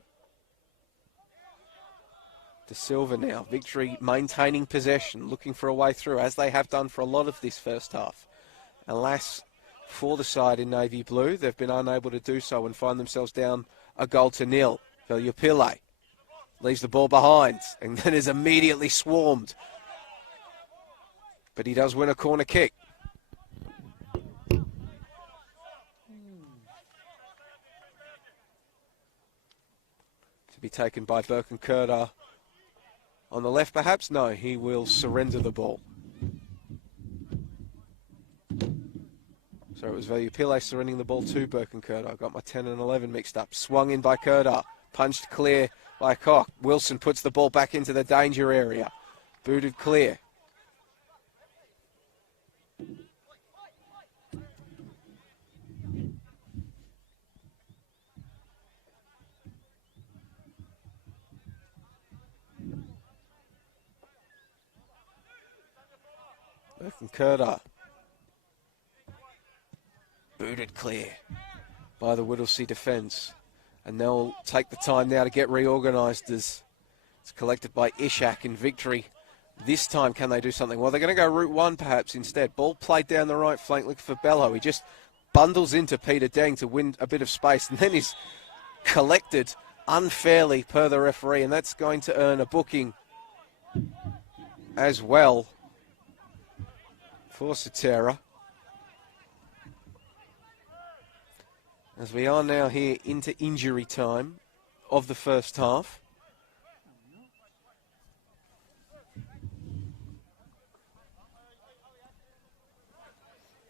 De Silva now. Victory maintaining possession, looking for a way through, as they have done for a lot of this first half. Alas, for the side in navy blue, they've been unable to do so and find themselves down a goal to nil. Valiupile leaves the ball behind and then is immediately swarmed. But he does win a corner kick. To be taken by Burke and Kerdar. On the left, perhaps? No, he will surrender the ball. So it was Valiupile surrendering the ball to Burke and Kerdar. Got my 10 and 11 mixed up. Swung in by Kerdar. Punched clear by Koch. Wilson puts the ball back into the danger area. Booted clear. Burke and Kerdar. Booted clear by the Whittlesea defence. And they'll take the time now to get reorganised as it's collected by Ishak and Victory. This time, can they do something? Well, they're going to go route 1 perhaps instead. Ball played down the right flank, looking for Bello. He just bundles into Peter Deng to win a bit of space and then is collected unfairly per the referee, and that's going to earn a booking as well for Sotera. As we are now here into injury time of the first half.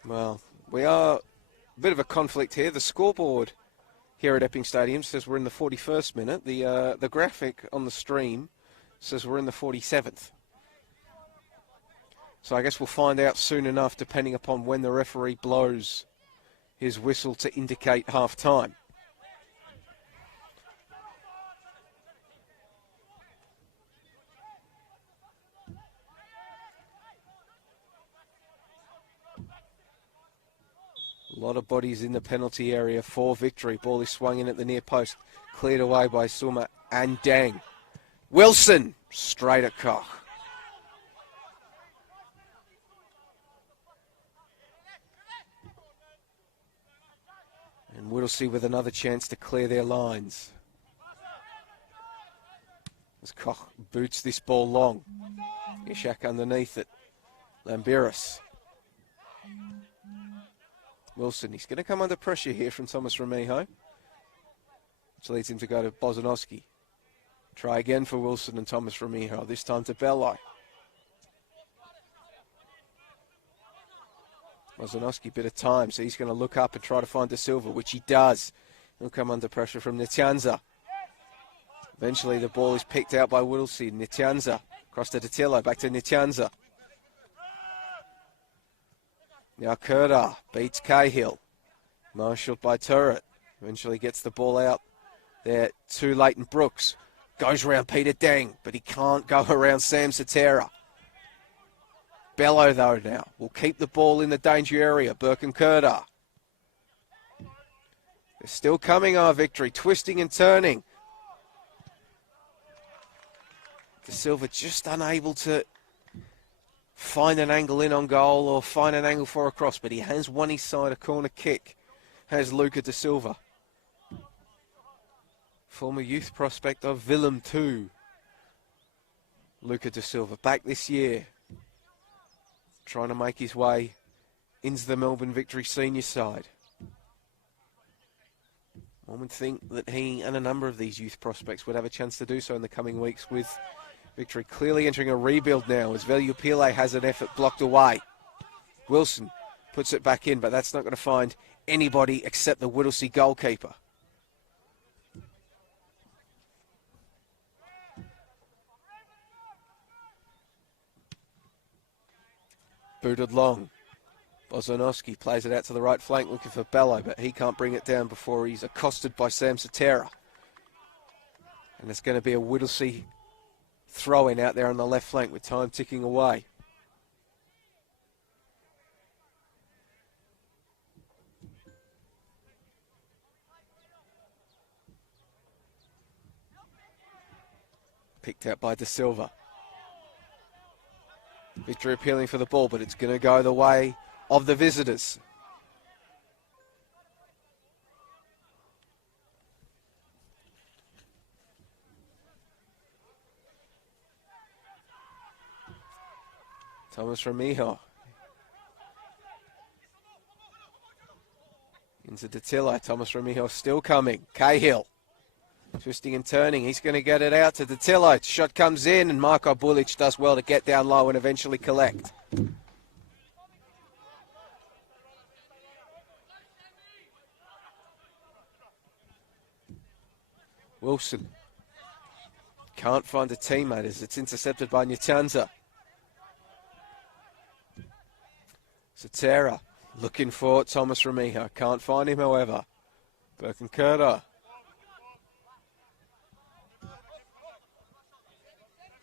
Well, we are a bit of a conflict here. The scoreboard here at Epping Stadium says we're in the 41st minute. The graphic on the stream says we're in the 47th. So I guess we'll find out soon enough, depending upon when the referee blows his whistle to indicate half-time. A lot of bodies in the penalty area for Victory. Ball is swung in at the near post. Cleared away by Suma and Dang. Wilson, straight at Koch. And Whittlesea with another chance to clear their lines. As Koch boots this ball long. Ishak underneath it. Lambiris. Wilson, he's going to come under pressure here from Thomas Remijo, which leads him to go to Bozanowski. Try again for Wilson and Thomas Remijo, this time to Bello. Bozanowski, bit of time, so he's going to look up and try to find De Silva, which he does. He'll come under pressure from Nityanza. Eventually the ball is picked out by Whittlesea. Nityanza, across to Datillo, back to Nityanza. Now Kurda beats Cahill. Marshalled by Turret. Eventually gets the ball out there to Leighton Brooks. Goes around Peter Dang, but he can't go around Sam Satera. Bello, though, now will keep the ball in the danger area. Burke and Kurda. They're still coming, our Victory. Twisting and turning. De Silva just unable to find an angle in on goal or find an angle for a cross, but he has won his side a corner kick, has Luca De Silva. Former youth prospect of Willem too. Luca De Silva, back this year, trying to make his way into the Melbourne Victory senior side. One would think that he and a number of these youth prospects would have a chance to do so in the coming weeks, with Victory clearly entering a rebuild now as Veliupile has an effort blocked away. Wilson puts it back in, but that's not going to find anybody except the Whittlesea goalkeeper. Booted long. Bozanowski plays it out to the right flank looking for Bello, but he can't bring it down before he's accosted by Sam Satera. And it's going to be a Whittlesea throw-in out there on the left flank with time ticking away. Picked out by De Silva. Victory appealing for the ball, but it's going to go the way of the visitors. Thomas Remijo. Into Datillo. Thomas Remijo still coming. Cahill. Twisting and turning. He's going to get it out to Datillo. Shot comes in and Marko Bulic does well to get down low and eventually collect. Wilson. Can't find a teammate as it's intercepted by Nyanza. Satera looking for Thomas Remijo. Can't find him, however. Burke and Kurda.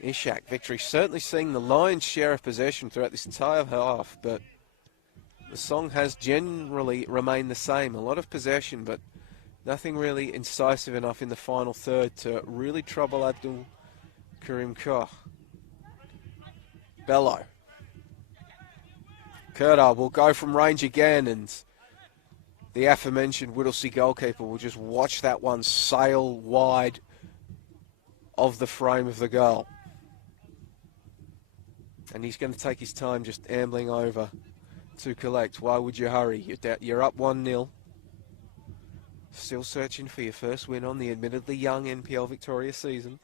Ishak, Victory certainly seeing the lion's share of possession throughout this entire half, but the song has generally remained the same. A lot of possession, but nothing really incisive enough in the final third to really trouble Abdul Karim Koch. Bello. Kurda will go from range again, and the aforementioned Whittlesea goalkeeper will just watch that one sail wide of the frame of the goal. And he's going to take his time just ambling over to collect. Why would you hurry? You're up 1-0. Still searching for your first win on the admittedly young NPL Victoria season.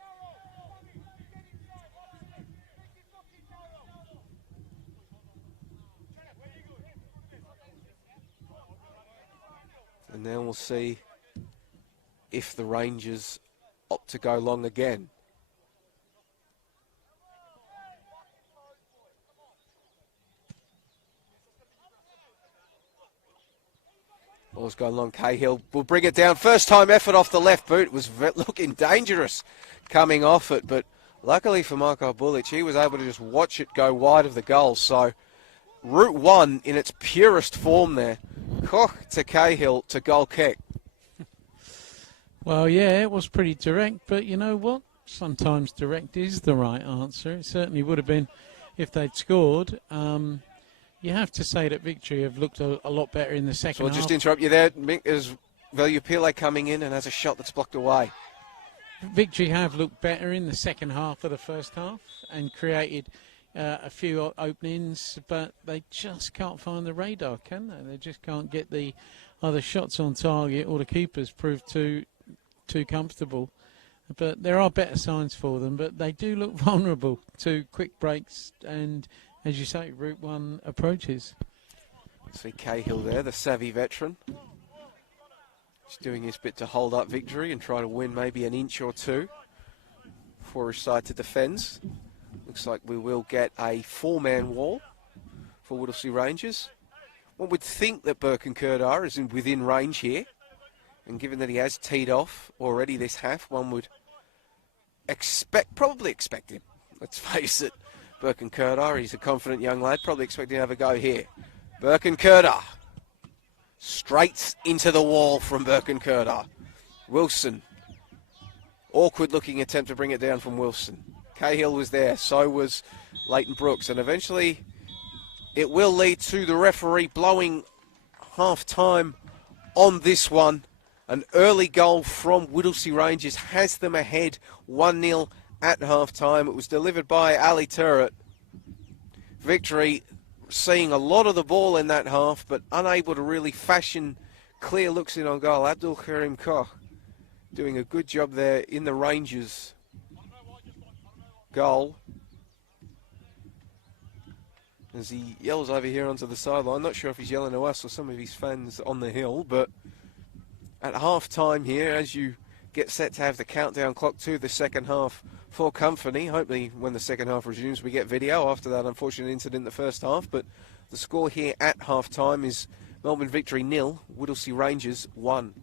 And then we'll see if the Rangers opt to go long again. Ball's gone long. Cahill will bring it down. First time effort off the left boot. It was looking dangerous coming off it, but luckily for Marko Bulic, he was able to just watch it go wide of the goal. So Route 1 in its purest form there. Koch to Cahill to goal kick. Well, yeah, it was pretty direct, but you know what? Sometimes direct is the right answer. It certainly would have been if they'd scored. You have to say that Victory have looked a lot better in the second So I'll half. just interrupt you there. There's Valiupile coming in and has a shot that's blocked away. Victory have looked better in the second half of the first half and created a few openings, but they just can't find the radar, can they? They just can't get the either shots on target or the keepers prove too comfortable. But there are better signs for them, but they do look vulnerable to quick breaks and, as you say, Route 1 approaches. See Cahill there, the savvy veteran. He's doing his bit to hold up Victory and try to win maybe an inch or two for his side to defend. Looks like we will get a four-man wall for Whittlesea Rangers. One would think that Birkenkerda is within range here. And given that he has teed off already this half, one would probably expect him. Let's face it, Birkenkerda, he's a confident young lad, probably expecting to have a go here. Birkenkerda, straight into the wall from Birkenkerda. Wilson, awkward looking attempt to bring it down from Wilson. Cahill was there, so was Leighton Brooks, and eventually it will lead to the referee blowing half-time on this one. An early goal from Whittlesea Rangers has them ahead 1-0 at half-time. It was delivered by Ali Turret. Victory seeing a lot of the ball in that half, but unable to really fashion clear looks in on goal. Abdul Karim Koch doing a good job there in the Rangers goal. As he yells over here onto the sideline. Not sure if he's yelling to us or some of his fans on the hill, but at half-time here, as you get set to have the countdown clock to the second half for company. Hopefully when the second half resumes we get video after that unfortunate incident in the first half. But the score here at half-time is Melbourne Victory 0, Whittlesea Rangers 1.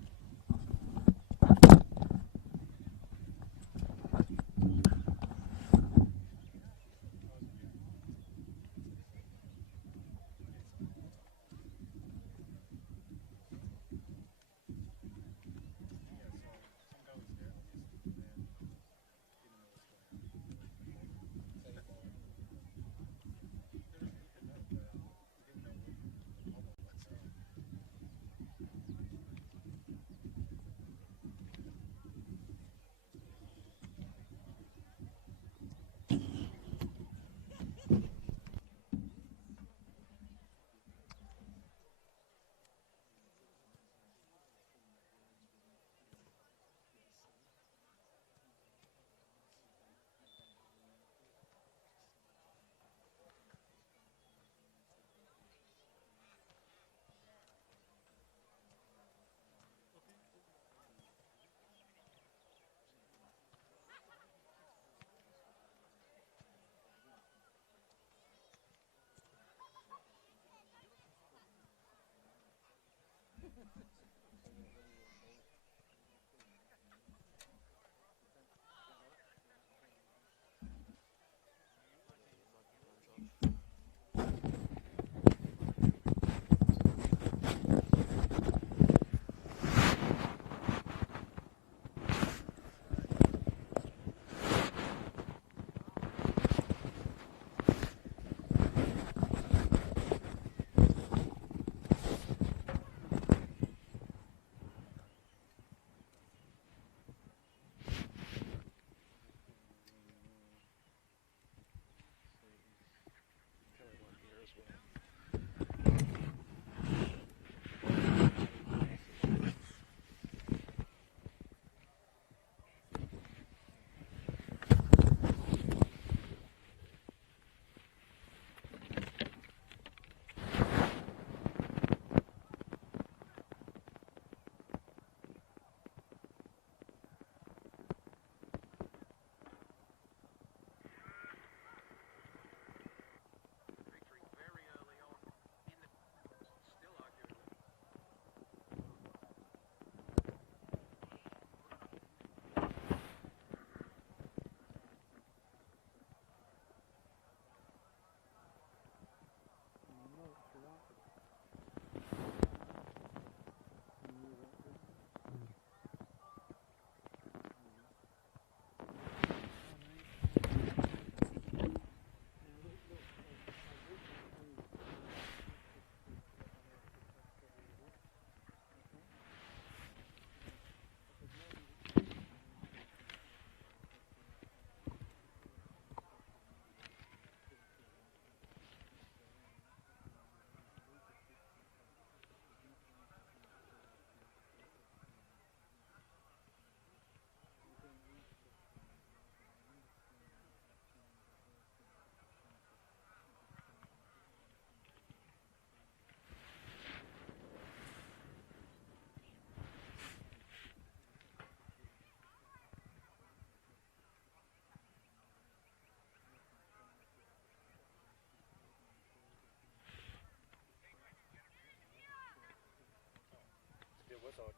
was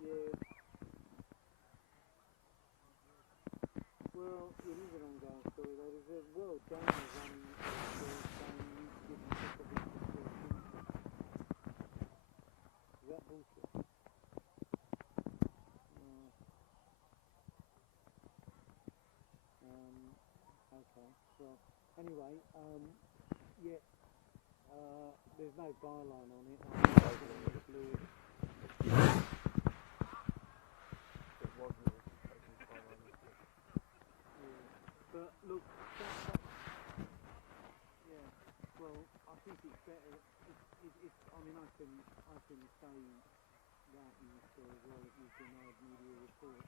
audio. Well, it is an ongoing story though. There's a world game running is that bullshit? Okay. Well, anyway, yeah. There's no byline on it. But look, yeah. Well, I think it's better. I mean, I can say that in the story as well. It was denied media report.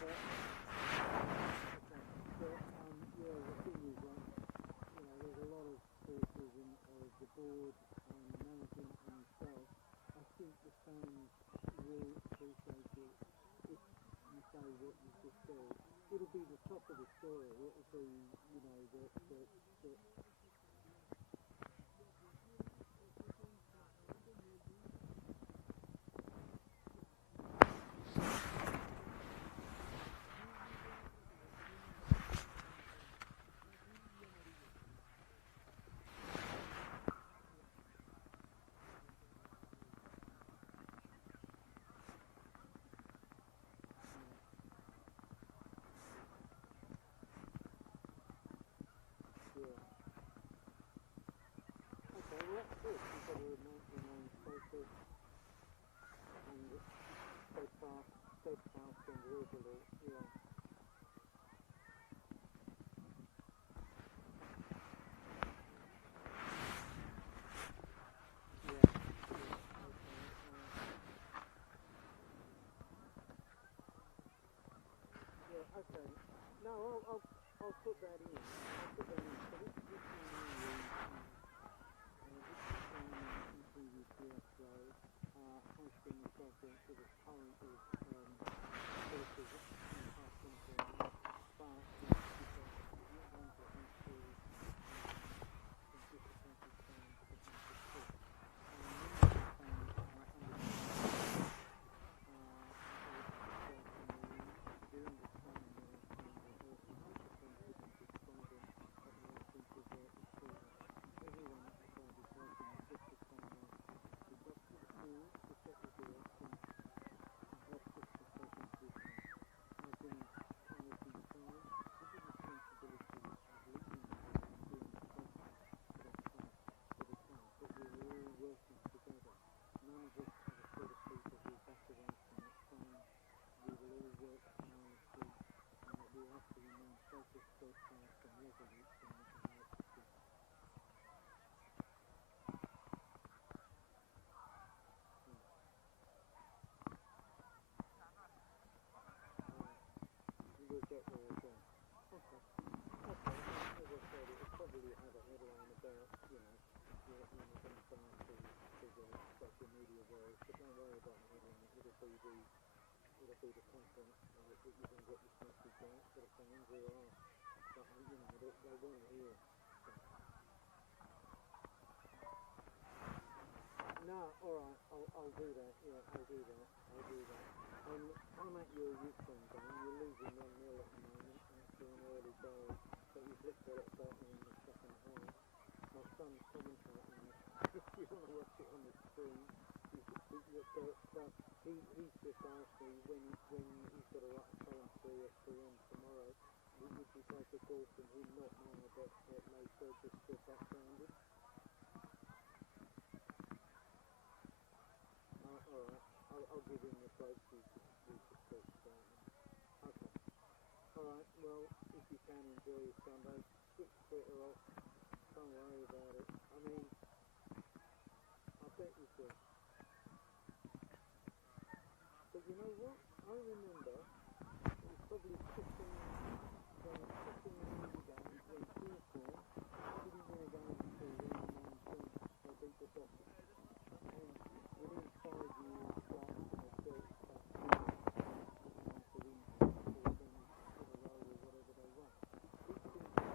But yeah, the thing is, there's a lot of criticism of the board and the management and yourself. I think the fans will appreciate it if you say what you just said. It'll be the top of the story. It'll be, that okay, well that's good. You've got to remain focused and steadfast and resolute. Yeah. Okay. No, I'll put that in. So this in previous years, has been the subject of the current criticism in past influence, but because not going to include some disappointed fans, but goals, but don't worry about the headline. It'll be the content that you can get this message out to the fans who are, but, you know, they want to hear. No, all right, I'll do that. Yeah, I'll do that. I'm at your youth game. You're losing 1-0 at the moment after an early goal, but you've looked a lot better in the second half. My son's commentating it. If you want to watch it on the screen, you can see your but he's just asked me when he's got to write a column for ESPN tomorrow. Would you take a call from him? Not now, but later, just for backgrounding. All right, I'll give him the quotes we could talk about him. Okay. All right, well, if you can enjoy your Sunday, switch Twitter off. Don't worry about it. I mean, I bet you could. But you know what? I remember it was probably 15 years ago when Hawthorn didn't win a game until round 19. They beat the Dockers. And within 5 years, they built that team to win 4 games in a row or whatever they won. These things happen.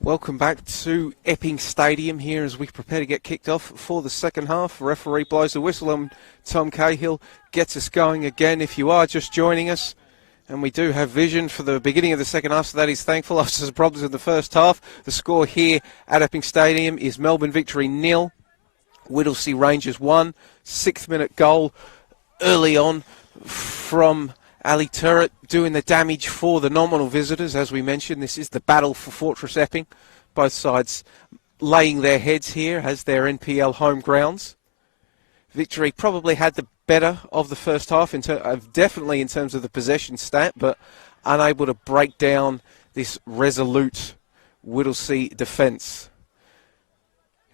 Welcome back to Epping Stadium here as we prepare to get kicked off for the second half. Referee blows the whistle and Tom Cahill gets us going again. If you are just joining us, and we do have vision for the beginning of the second half, so that is thankful after some problems in the first half. The score here at Epping Stadium is Melbourne victory 0, Whittlesea Rangers 1. 6th minute goal early on from Ali Turret doing the damage for the nominal visitors. As we mentioned, this is the battle for Fortress Epping. Both sides laying their heads here as their NPL home grounds. Victory probably had the better of the first half, definitely in terms of the possession stat, but unable to break down this resolute Whittlesea defence.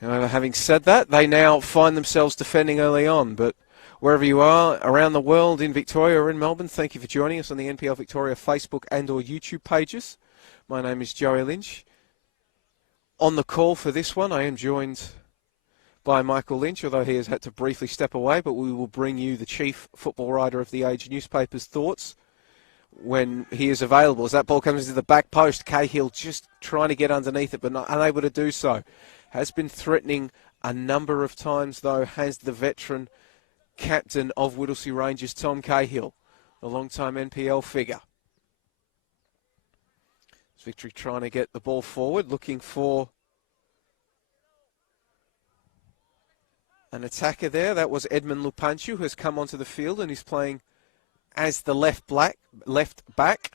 However, having said that, they now find themselves defending early on. But wherever you are around the world, in Victoria or in Melbourne, thank you for joining us on the NPL Victoria Facebook and or YouTube pages. My name is Joey Lynch. On the call for this one, I am joined by Michael Lynch, although he has had to briefly step away, but we will bring you the chief football writer of the Age newspaper's thoughts when he is available. As that ball comes into the back post, Cahill just trying to get underneath it, but not unable to do so. Has been threatening a number of times, though, has the veteran captain of Whittlesea Rangers, Tom Cahill, the long-time NPL figure. Victory trying to get the ball forward, looking for an attacker there. That was Edmund Lupanchu, who has come onto the field and is playing as the left back,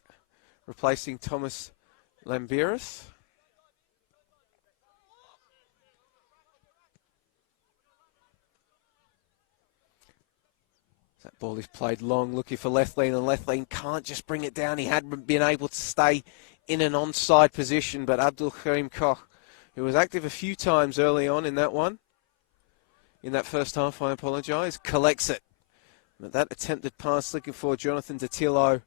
replacing Thomas Lambiris. That ball is played long, looking for Lethlean, and Lethlean can't just bring it down. He hadn't been able to stay in an onside position, but Abdul Karim Koch, who was active a few times early on in that one, in that first half, I apologise, collects it. But that attempted pass looking for Jonathan Datillo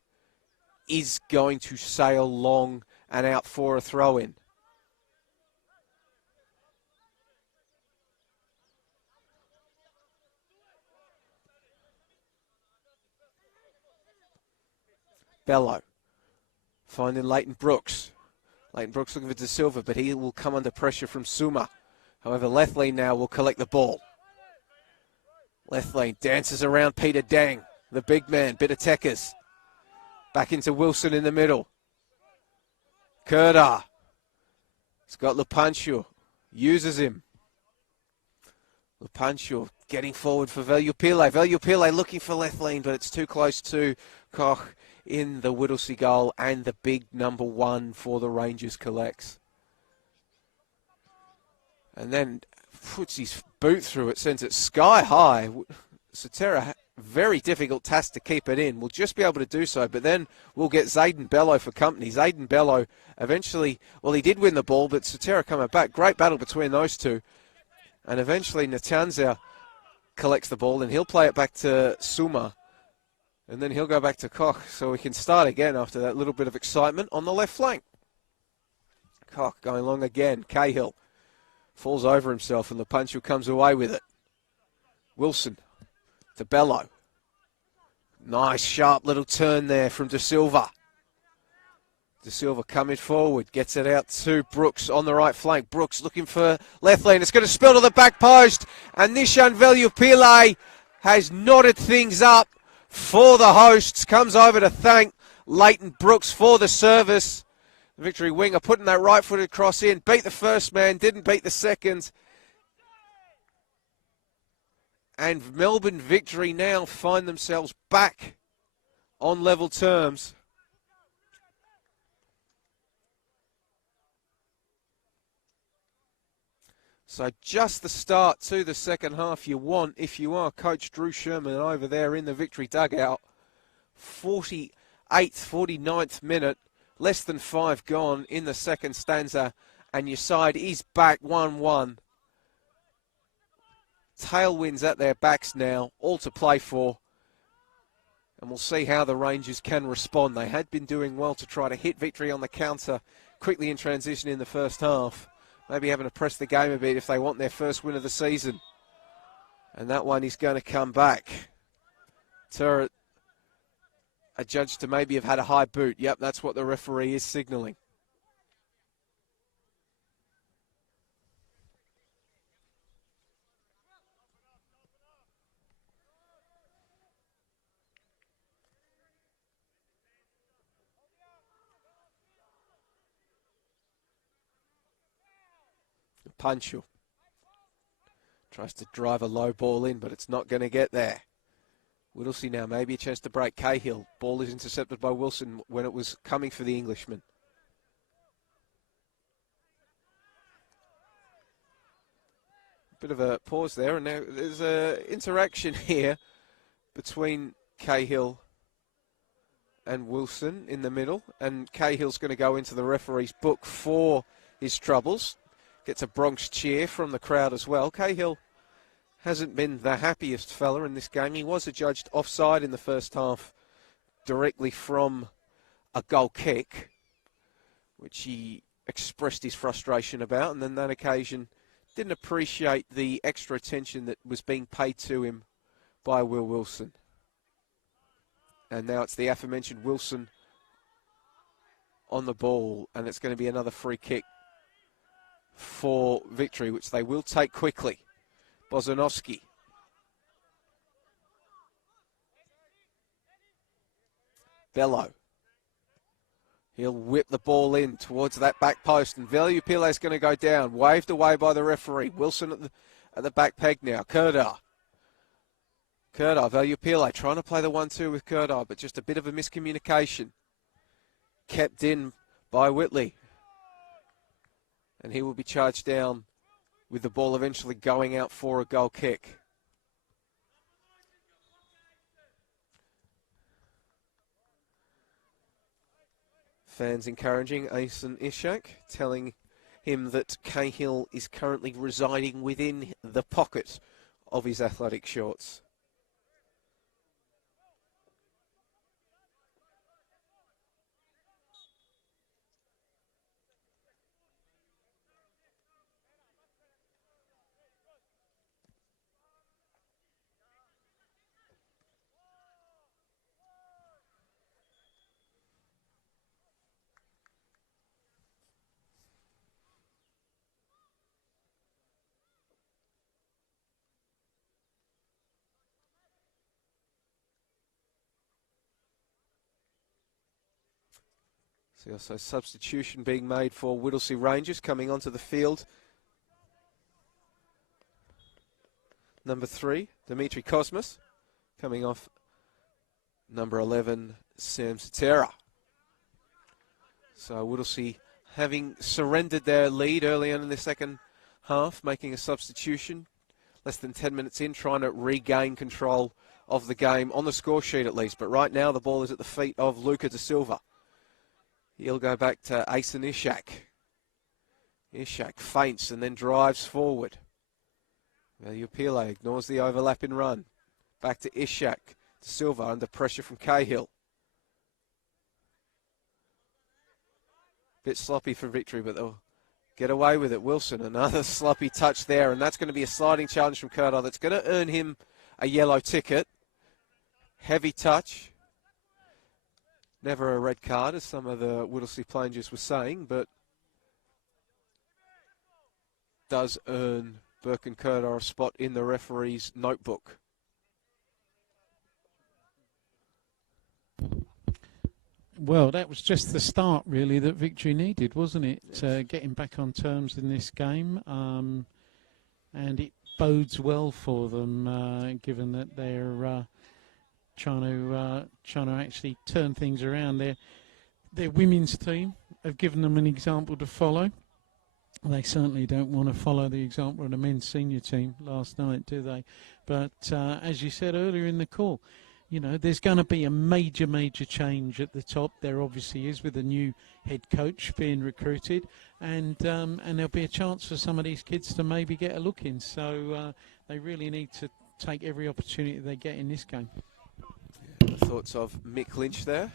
is going to sail long and out for a throw-in. Bello finding Leighton Brooks. Leighton Brooks looking for De Silva, but he will come under pressure from Suma. However, Lethlean now will collect the ball. Lethlean dances around Peter Dang, the big man, Bitatekers. Back into Wilson in the middle. Kurda. He's got Lupanchu. Uses him. Lupanchu getting forward for Velupile. Velupile looking for Lethlean, but it's too close to Koch in the Whittlesea goal, and the big number 1 for the Rangers collects. And then puts his boot through it, sends it sky high. Soterra, very difficult task to keep it in. We'll just be able to do so, but then we'll get Zayden Bello for company. Zayden Bello eventually, well, he did win the ball, but Soterra coming back. Great battle between those two. And eventually Natanzia collects the ball, and he'll play it back to Suma. And then he'll go back to Koch, so we can start again after that little bit of excitement on the left flank. Koch going long again. Cahill falls over himself, and Lupanchu comes away with it. Wilson to Bello. Nice sharp little turn there from De Silva. De Silva coming forward, gets it out to Brooks on the right flank. Brooks looking for Lethlean. It's going to spill to the back post, and Nishan Velupile has knotted things up for the hosts. Comes over to thank Leighton Brooks for the service. The Victory winger putting that right-footed cross in. Beat the first man, didn't beat the second. And Melbourne Victory now find themselves back on level terms. So just the start to the second half you want if you are Coach Drew Sherman over there in the Victory dugout. 48th, 49th minute, less than 5 gone in the second stanza, and your side is back 1-1. Tailwinds at their backs now, all to play for. And we'll see how the Rangers can respond. They had been doing well to try to hit Victory on the counter quickly in transition in the first half. Maybe having to press the game a bit if they want their first win of the season. And that one is going to come back. Turret adjudged to maybe have had a high boot. Yep, that's what the referee is signalling. Pancho tries to drive a low ball in, but it's not going to get there. Whittlesea now, maybe a chance to break. Cahill, ball is intercepted by Wilson when it was coming for the Englishman. Bit of a pause there, and now there's a interaction here between Cahill and Wilson in the middle, and Cahill's going to go into the referee's book for his troubles. Gets a Bronx cheer from the crowd as well. Cahill hasn't been the happiest fella in this game. He was adjudged offside in the first half directly from a goal kick, which he expressed his frustration about, and then that occasion didn't appreciate the extra attention that was being paid to him by Will Wilson. And now it's the aforementioned Wilson on the ball, and it's going to be another free kick for Victory, which they will take quickly. Bozanovsky. Bello. He'll whip the ball in towards that back post, and Veliupile is going to go down. Waved away by the referee. Wilson at the back peg now. Kerdar, Veliupile trying to play the 1-2 with Kerdar, but just a bit of a miscommunication. Kept in by Whitley. And he will be charged down with the ball eventually going out for a goal kick. Fans encouraging Asen Ishak, telling him that Cahill is currently residing within the pocket of his athletic shorts. See also substitution being made for Whittlesea Rangers coming onto the field. Number 3, Dimitri Cosmas, coming off number 11, Sam Satera. So Whittlesea having surrendered their lead early on in the second half, making a substitution less than 10 minutes in, trying to regain control of the game on the score sheet at least. But right now the ball is at the feet of Luca da Silva. He'll go back to Asen Ishak. Ishak feints and then drives forward. Veliupile ignores the overlap in run. Back to Ishak. To Silva under pressure from Cahill. Bit sloppy for Victory, but they'll get away with it. Wilson, another sloppy touch there, and that's going to be a sliding challenge from Kerdar that's going to earn him a yellow ticket. Heavy touch. Never a red card, as some of the Whittlesea Plangers were saying, but does earn Burke and Kerdar a spot in the referee's notebook. Well, that was just the start, really, that Victory needed, wasn't it? Yes. Getting back on terms in this game, and it bodes well for them, given that they're trying to actually turn things around. Their women's team have given them an example to follow. They certainly don't want to follow the example of the men's senior team last night, do they? But as you said earlier in the call, you know, there's going to be a major change at the top. There obviously is, with a new head coach being recruited, and there'll be a chance for some of these kids to maybe get a look in. So they really need to take every opportunity they get in this game. The thoughts of Mick Lynch there.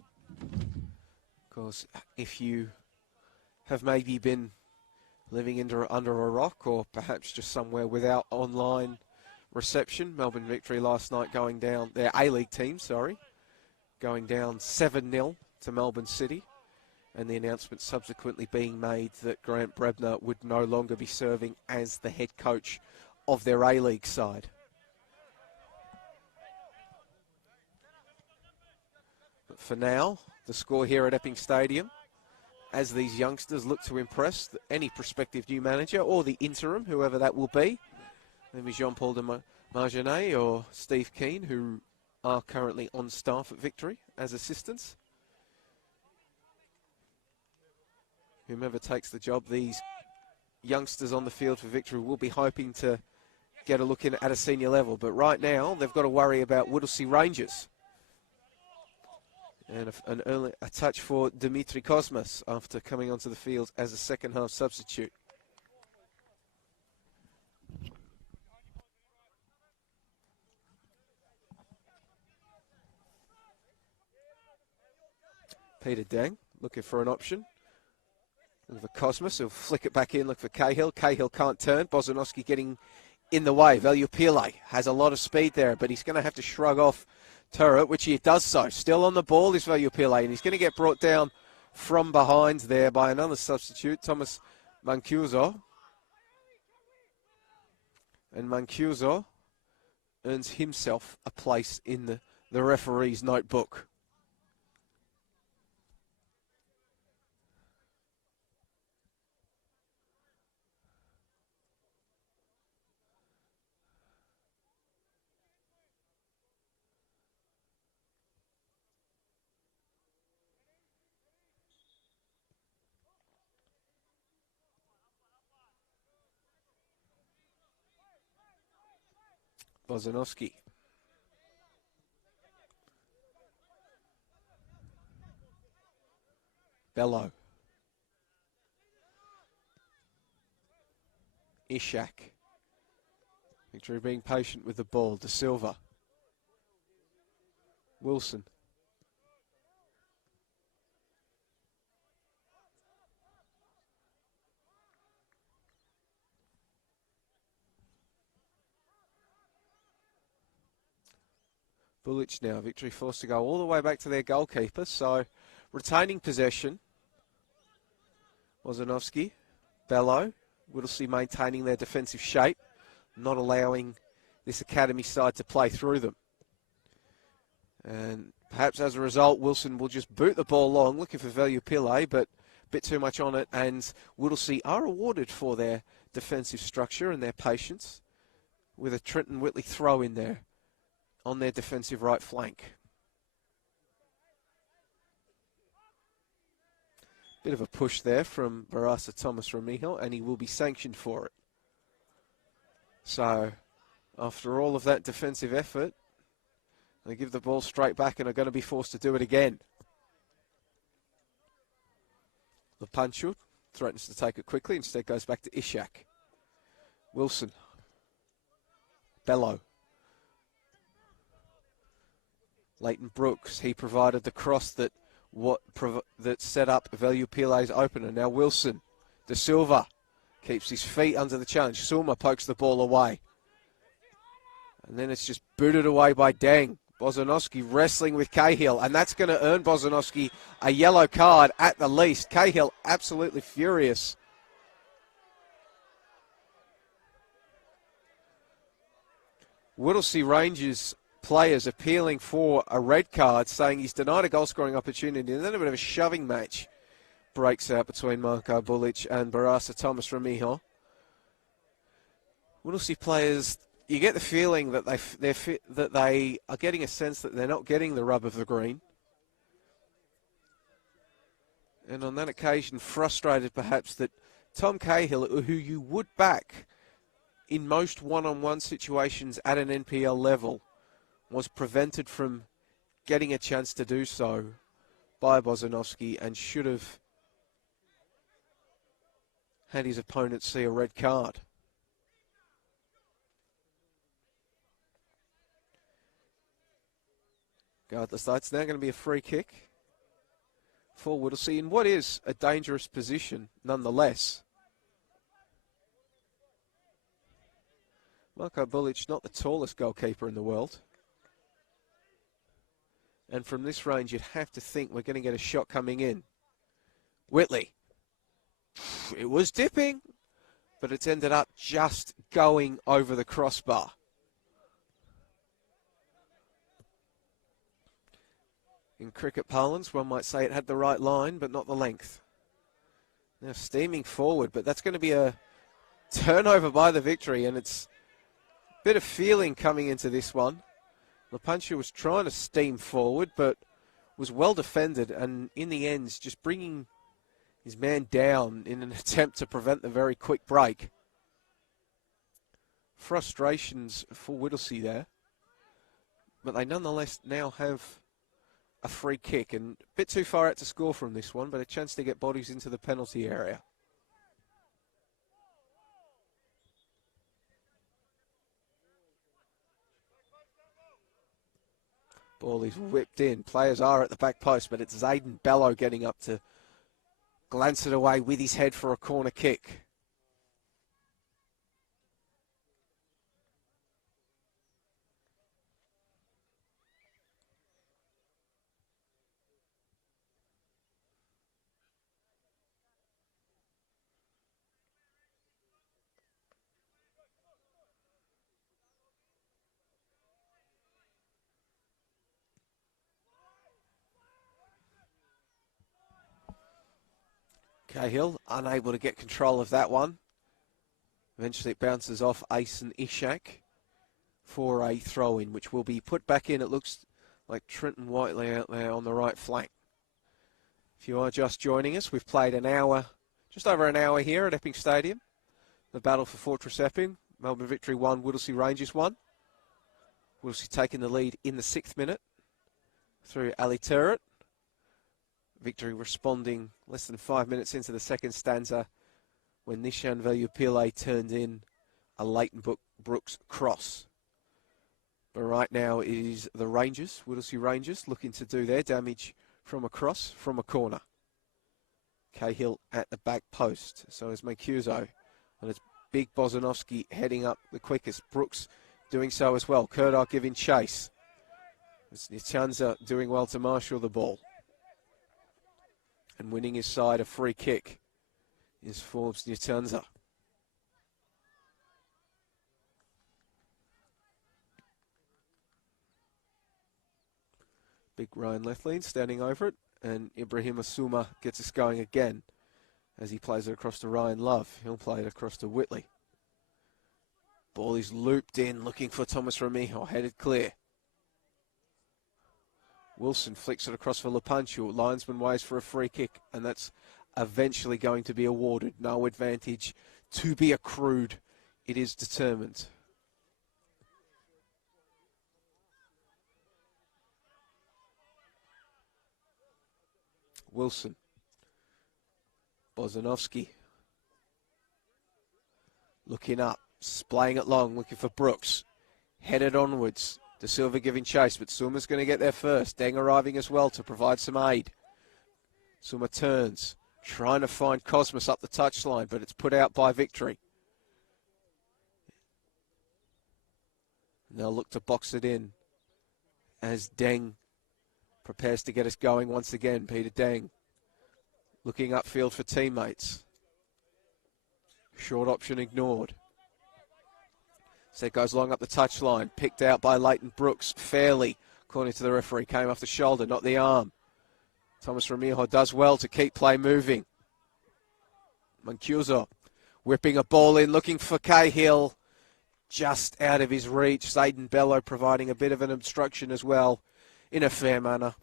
Of course, if you have maybe been living under a rock, or perhaps just somewhere without online reception, Melbourne Victory last night going down, their A-League team, going down 7-0 to Melbourne City, and the announcement subsequently being made that Grant Brebner would no longer be serving as the head coach of their A-League side. But for now, the score here at Epping Stadium, as these youngsters look to impress any prospective new manager or the interim, whoever that will be, maybe Jean-Paul de Margenet or Steve Keane, who are currently on staff at Victory as assistants. whomever takes the job, these youngsters on the field for Victory will be hoping to get a look in at a senior level. But right now, they've got to worry about Whittlesea Rangers. And a touch for Dimitri Kosmas after coming onto the field as a second half substitute. Peter Dang looking for an option. Look for Kosmas, he'll flick it back in, look for Cahill. Cahill can't turn. Bozanowski getting in the way. Valiupile has a lot of speed there, but he's going to have to shrug off Turret, which he does so. Still on the ball is Valiupile, and he's going to get brought down from behind there by another substitute, Thomas Mancuso. And Mancuso earns himself a place in the referee's notebook. Bozanowski. Bello. Ishak. Victory being patient with the ball. De Silva. Wilson. Bulic now. Victory forced to go all the way back to their goalkeeper. So retaining possession. Wozanovski. Bello. Whittlesea maintaining their defensive shape. Not allowing this academy side to play through them. And perhaps as a result, Wilson will just boot the ball long, looking for Valiupile, but a bit too much on it. And Whittlesea are rewarded for their defensive structure and their patience with a Trenton Whitley throw in there on their defensive right flank. Bit of a push there from Barasa Thomas Ramijo, and he will be sanctioned for it. So, after all of that defensive effort, they give the ball straight back and are going to be forced to do it again. Lepanchuk threatens to take it quickly, instead goes back to Ishak. Wilson. Bello. Leighton Brooks, he provided the cross that set up Valiupile's opener. Now Wilson, De Silva, keeps his feet under the challenge. Sulma pokes the ball away. And then it's just booted away by Deng. Bozanowski wrestling with Cahill, and that's going to earn Bozanowski a yellow card at the least. Cahill absolutely furious. Whittlesea Rangers players appealing for a red card, saying he's denied a goal-scoring opportunity, and then a bit of a shoving match breaks out between Marko Bulic and Barasa Thomas Ramijo. Whittlesea players, you get the feeling that they are getting a sense that they're not getting the rub of the green. And on that occasion, frustrated perhaps that Tom Cahill, who you would back in most one-on-one situations at an NPL level, was prevented from getting a chance to do so by Bozanowski and should have had his opponent see a red card. Regardless, though, it's now going to be a free kick for Whittlesea in what is a dangerous position nonetheless. Marko Bulic, not the tallest goalkeeper in the world. And from this range, you'd have to think we're going to get a shot coming in. Whitley. It was dipping, but it's ended up just going over the crossbar. In cricket parlance, one might say it had the right line, but not the length. Now steaming forward, but that's going to be a turnover by the Victory, and it's a bit of feeling coming into this one. Lepanchuk was trying to steam forward, but was well defended, and in the end, just bringing his man down in an attempt to prevent the very quick break. Frustrations for Whittlesea there. But they nonetheless now have a free kick, and a bit too far out to score from this one, but a chance to get bodies into the penalty area. Ball is whipped in. Players are at the back post, but it's Zayden Bello getting up to glance it away with his head for a corner kick. Cahill unable to get control of that one. Eventually it bounces off Ace and Ishak for a throw-in, which will be put back in. It looks like Trenton Whiteley out there on the right flank. If you are just joining us, we've played an hour, just over an hour here at Epping Stadium. The battle for Fortress Epping. Melbourne Victory 1, Whittlesea Rangers 1. Whittlesea taking the lead in the 6th minute through Ali Turret. Victory responding less than 5 minutes into the second stanza when Nishan Valiupile turned in a Leighton Brooks cross. But right now it is the Rangers, Whittlesea Rangers, looking to do their damage from a cross, from a corner. Cahill at the back post. So is Mancuso. And it's Big Bozanovsky heading up the quickest. Brooks doing so as well. Kurdar giving chase. It's Nichanza doing well to marshal the ball. And winning his side a free kick is Forbes Nichanza. Big Ryan Lethlean standing over it, and Ibrahim Asuma gets us going again as he plays it across to Ryan Love. He'll play it across to Whitley. Ball is looped in, looking for Thomas Ramijo, headed clear. Wilson flicks it across for Lepancho. Linesman waits for a free kick, and that's eventually going to be awarded. No advantage to be accrued. It is determined. Wilson. Bozanovsky. Looking up, splaying it long, looking for Brooks. Headed onwards. De Silva giving chase, but Suma's going to get there first. Deng arriving as well to provide some aid. Suma turns, trying to find Cosmos up the touchline, but it's put out by Victory. And they'll look to box it in as Deng prepares to get us going once again. Peter Deng looking upfield for teammates. Short option ignored. So it goes long up the touchline, picked out by Leighton Brooks fairly, according to the referee. Came off the shoulder, not the arm. Thomas Ramijo does well to keep play moving. Mancuso whipping a ball in, looking for Cahill. Just out of his reach. Zayden Bello providing a bit of an obstruction as well, in a fair manner.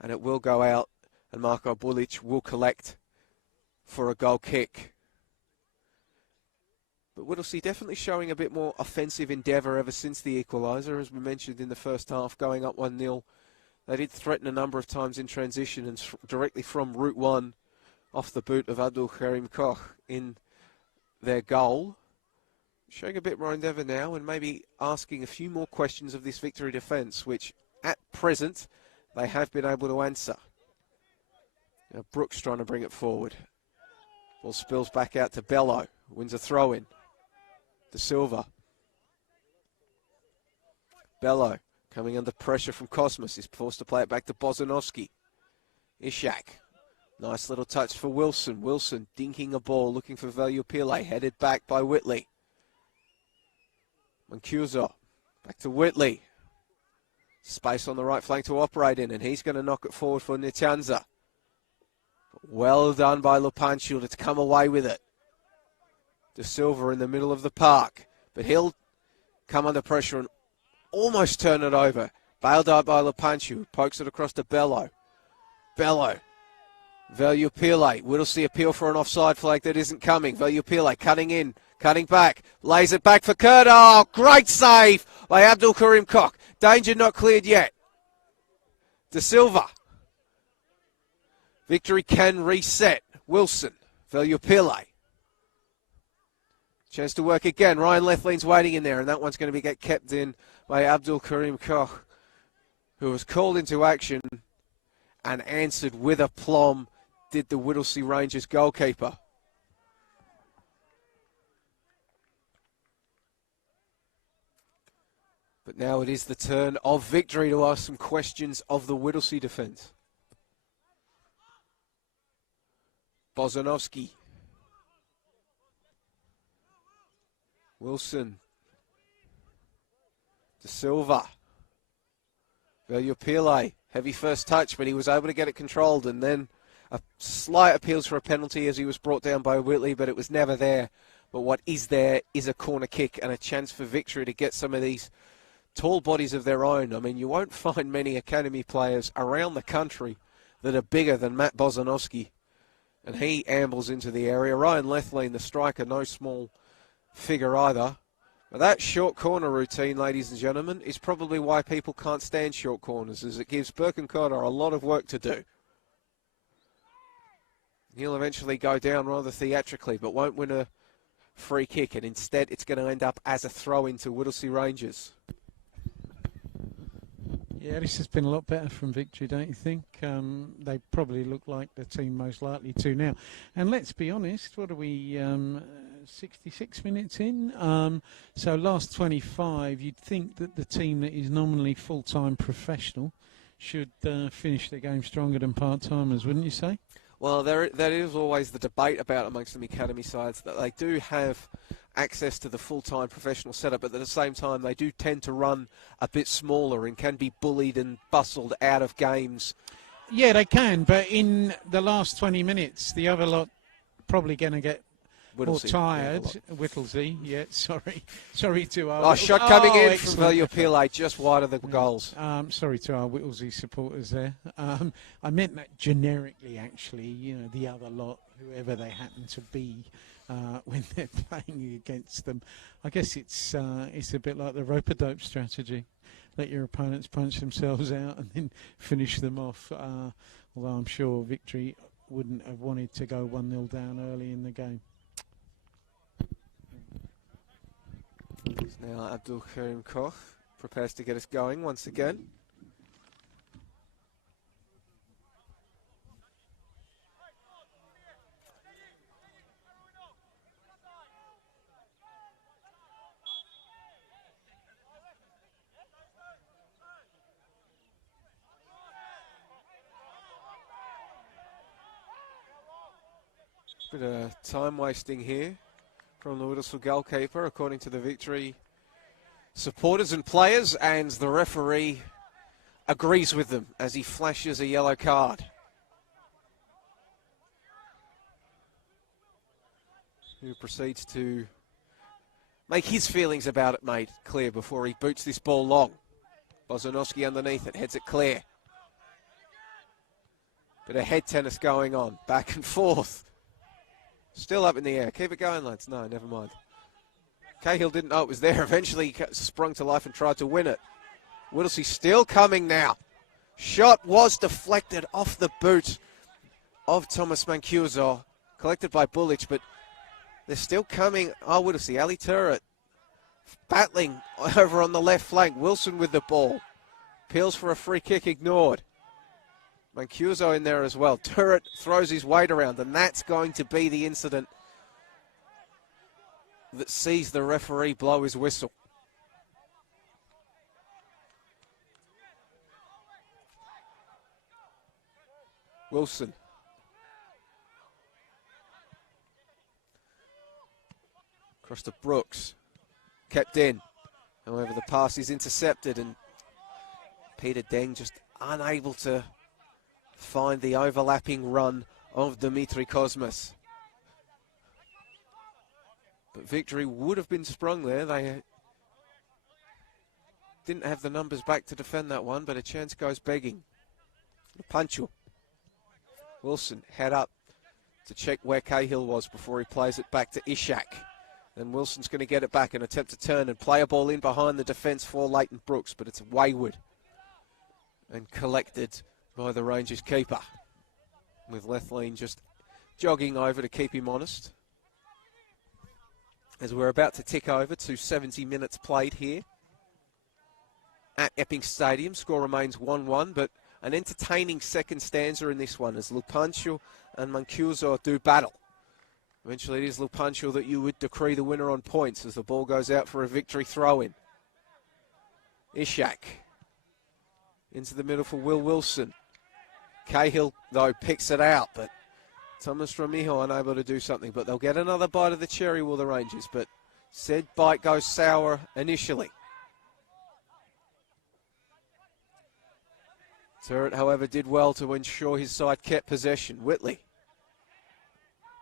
And it will go out, and Marko Bulic will collect for a goal kick. But Whittlesea definitely showing a bit more offensive endeavour ever since the equaliser, as we mentioned in the first half, going up 1-0. They did threaten a number of times in transition and directly from Route 1 off the boot of Abdul Karim Koch in their goal. Showing a bit more endeavour now and maybe asking a few more questions of this Victory defence, which at present they have been able to answer. Now Brooks trying to bring it forward. Ball spills back out to Bello, wins a throw-in. De Silva. Bello coming under pressure from Cosmos. Is forced to play it back to Bozanovsky. Ishak. Nice little touch for Wilson. Wilson dinking a ball, looking for Valiupile. Headed back by Whitley. Mancuso. Back to Whitley. Space on the right flank to operate in, and he's going to knock it forward for Nichanza. Well done by Lepancho to come away with it. De Silva in the middle of the park, but he'll come under pressure and almost turn it over. Bailed out by Lepancho, pokes it across to Bello. Bello Valiupile, Whittlesea appeal for an offside flag that isn't coming. Valiupile cutting in, cutting back, lays it back for Kurt. Oh, great save by Abdul Karim Koch. Danger not cleared yet. De Silva. Victory can reset. Wilson, Valiupile. Chance to work again. Ryan Lethlean's waiting in there, and that one's going to get kept in by Abdul Karim Koch, who was called into action and answered with aplomb, did the Whittlesea Rangers goalkeeper. But now it is the turn of Victory to ask some questions of the Whittlesea defence. Bozanovsky. Wilson. De Silva. Valiupile. Heavy first touch, but he was able to get it controlled, and then a slight appeals for a penalty as he was brought down by Whitley, but it was never there. But what is there is a corner kick and a chance for Victory to get some of these tall bodies of their own. I mean, you won't find many academy players around the country that are bigger than Matt Bozanovsky, and he ambles into the area. Ryan Lethlean, the striker, no small figure either. But that short corner routine, ladies and gentlemen, is probably why people can't stand short corners, as it gives Birkenkotter a lot of work to do. He'll eventually go down rather theatrically, but won't win a free kick, and instead it's going to end up as a throw-in to Whittlesea Rangers. Yeah, this has been a lot better from Victory, don't you think? They probably look like the team most likely to now. And let's be honest, what are we, 66 minutes in? So last 25, you'd think that the team that is nominally full-time professional should finish their game stronger than part-timers, wouldn't you say? Well, there is always the debate about amongst the academy sides that they do have access to the full-time professional setup, but at the same time they do tend to run a bit smaller and can be bullied and bustled out of games. Yeah, they can, but in the last 20 minutes, the other lot probably going to get Whittlesea, more tired. Whittlesea, yeah, sorry to our... Oh, shot coming in from Valiupile, just wide of the goals. Sorry to our Whittlesea supporters there. I meant that generically, actually, you know, the other lot, whoever they happen to be, when they're playing against them. I guess it's a bit like the rope-a-dope strategy. Let your opponents punch themselves out and then finish them off. Although I'm sure Victory wouldn't have wanted to go 1-0 down early in the game. Now Abdul Karim Koch prepares to get us going once again. Bit of time wasting here from the Whittlesea goalkeeper, according to the Victory supporters and players, and the referee agrees with them as he flashes a yellow card. Who proceeds to make his feelings about it made clear before he boots this ball long. Bozanovsky underneath it, heads it clear. Bit of head tennis going on, back and forth. Still up in the air. Keep it going, lads. No, never mind. Cahill didn't know it was there. Eventually he sprung to life and tried to win it. Whittlesea still coming now. Shot was deflected off the boot of Thomas Mancuso. Collected by Bullich, but they're still coming. Oh, Whittlesea. Ali Turret battling over on the left flank. Wilson with the ball. Appeals for a free kick ignored. Mancuso in there as well. Turret throws his weight around, and that's going to be the incident that sees the referee blow his whistle. Wilson. Across to Brooks. Kept in. However, the pass is intercepted, and Peter Deng just unable to find the overlapping run of Dimitri Kosmas. But Victory would have been sprung there. They didn't have the numbers back to defend that one, but a chance goes begging. Pancho. Wilson head up to check where Cahill was before he plays it back to Ishak. Then Wilson's going to get it back and attempt to turn and play a ball in behind the defence for Leighton Brooks, but it's wayward and collected by the Rangers keeper, with Lethlean just jogging over to keep him honest. As we're about to tick over to 70 minutes played here at Epping Stadium. Score remains 1-1, but an entertaining second stanza in this one as Lupancio and Mancuso do battle. Eventually it is Lupancio that you would decree the winner on points as the ball goes out for a victory throw-in. Ishak into the middle for Will Wilson. Cahill, though, picks it out, but Thomas Ramijo unable to do something. But they'll get another bite of the cherry, will the Rangers, but said bite goes sour initially. Turret, however, did well to ensure his side kept possession. Whitley.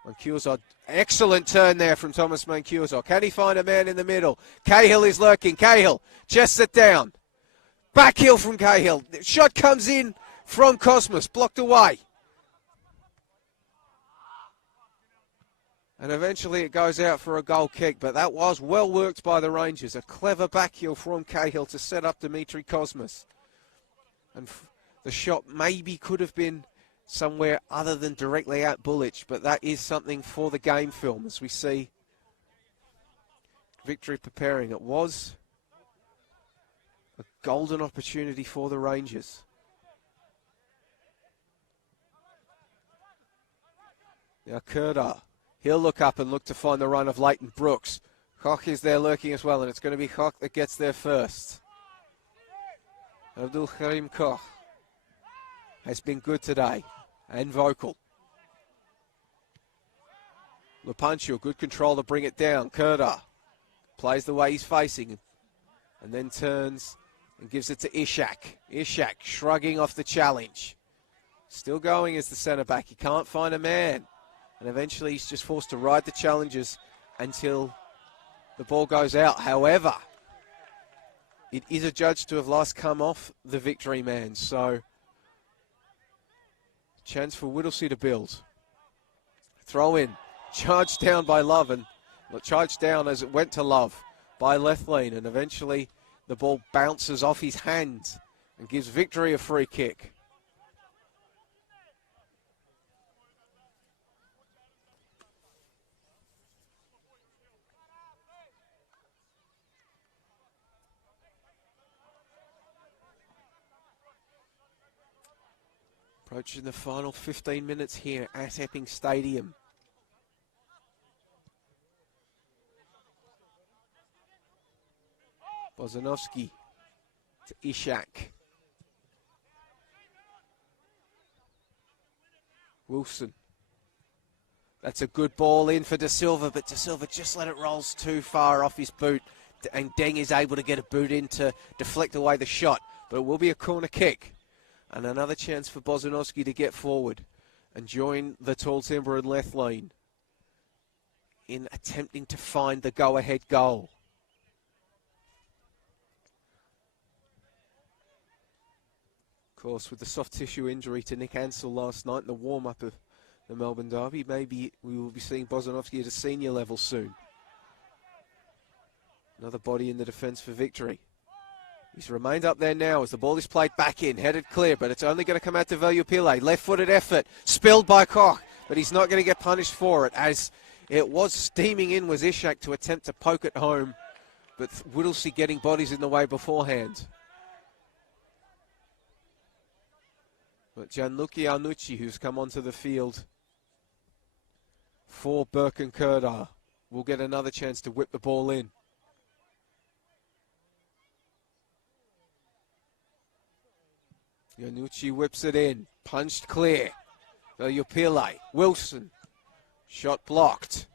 Mancuso, excellent turn there from Thomas Mancuso. Can he find a man in the middle? Cahill is lurking. Cahill, chests it down. Back heel from Cahill. The shot comes in from Cosmos, blocked away. And eventually it goes out for a goal kick, but that was well worked by the Rangers. A clever back heel from Cahill to set up Dimitri Cosmos. And the shot maybe could have been somewhere other than directly at Bullich, but that is something for the game film as we see victory preparing. It was a golden opportunity for the Rangers. Now Kerdar, he'll look up and look to find the run of Leighton Brooks. Koch is there lurking as well, and it's going to be Koch that gets there first. Abdul Karim Koch has been good today and vocal. Lupancio, good control to bring it down. Kerdar plays the way he's facing and then turns and gives it to Ishak. Ishak shrugging off the challenge. Still going as the centre back. He can't find a man. And eventually he's just forced to ride the challenges until the ball goes out. However, it is adjudged to have last come off the victory man. So, chance for Whittlesea to build. Throw in. Charged down by Love. And charged down as it went to Love by Lethlean. And eventually the ball bounces off his hands and gives Victory a free kick. Approaching the final 15 minutes here at Epping Stadium. Bozanovsky to Ishak. Wilson. That's a good ball in for De Silva, but De Silva just let it roll too far off his boot. And Deng is able to get a boot in to deflect away the shot. But it will be a corner kick. And another chance for Bozanovsky to get forward and join the Tall Timber and Lethlean in attempting to find the go-ahead goal. Of course, with the soft tissue injury to Nick Ansell last night in the warm-up of the Melbourne derby, maybe we will be seeing Bozanovsky at a senior level soon. Another body in the defence for Victory. He's remained up there now as the ball is played back in, headed clear, but it's only going to come out to Valiupile. Left-footed effort, spilled by Koch, but he's not going to get punished for it, as it was steaming in was Ishak to attempt to poke it home, but Whittlesea getting bodies in the way beforehand. But Gianluca Arnucci, who's come onto the field for Burke and Kerdar, will get another chance to whip the ball in. Yanucci whips it in, punched clear. Valiupile, Wilson, shot blocked.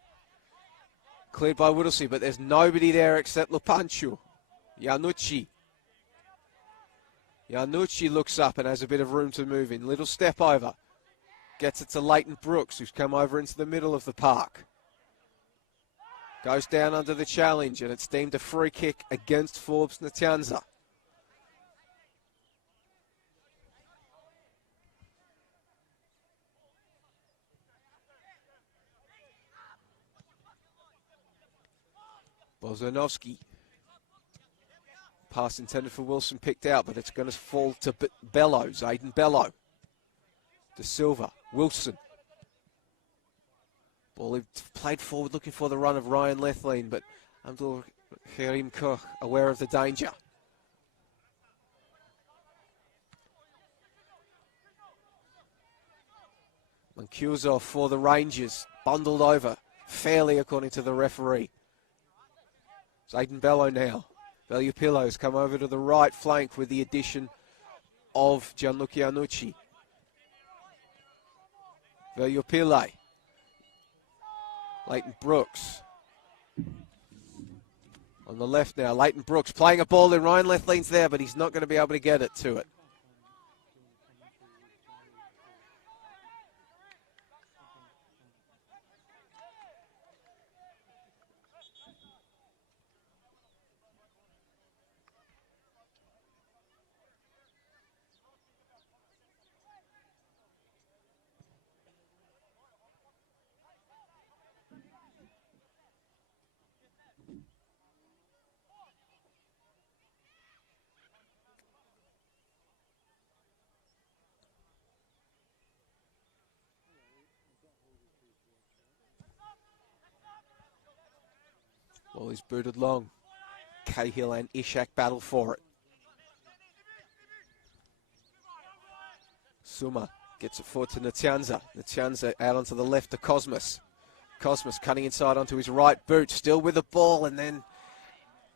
Cleared by Whittlesea, but there's nobody there except Lupancio. Yanucci. Yanucci looks up and has a bit of room to move in. Little step over. Gets it to Leighton Brooks, who's come over into the middle of the park. Goes down under the challenge, and it's deemed a free kick against Forbes Natianza. Bozanovsky. Pass intended for Wilson picked out, but it's going to fall to Bello, Zayden Bello. De Silva, Wilson. Ball played forward looking for the run of Ryan Lethlean, but Abdul Karim Koch aware of the danger. Mancuso for the Rangers, bundled over, fairly according to the referee. Zayden Bello now. Veliupillo's come over to the right flank with the addition of Gianluca Iannucci. Veliupille. Leighton Brooks. On the left now, Leighton Brooks playing a ball in. Ryan Lethlean's there, but he's not going to be able to get it to it. Ball is booted long. Cahill and Ishak battle for it. Suma gets it forward to Natianza. Natianza out onto the left to Cosmos. Cosmos cutting inside onto his right boot, still with the ball, and then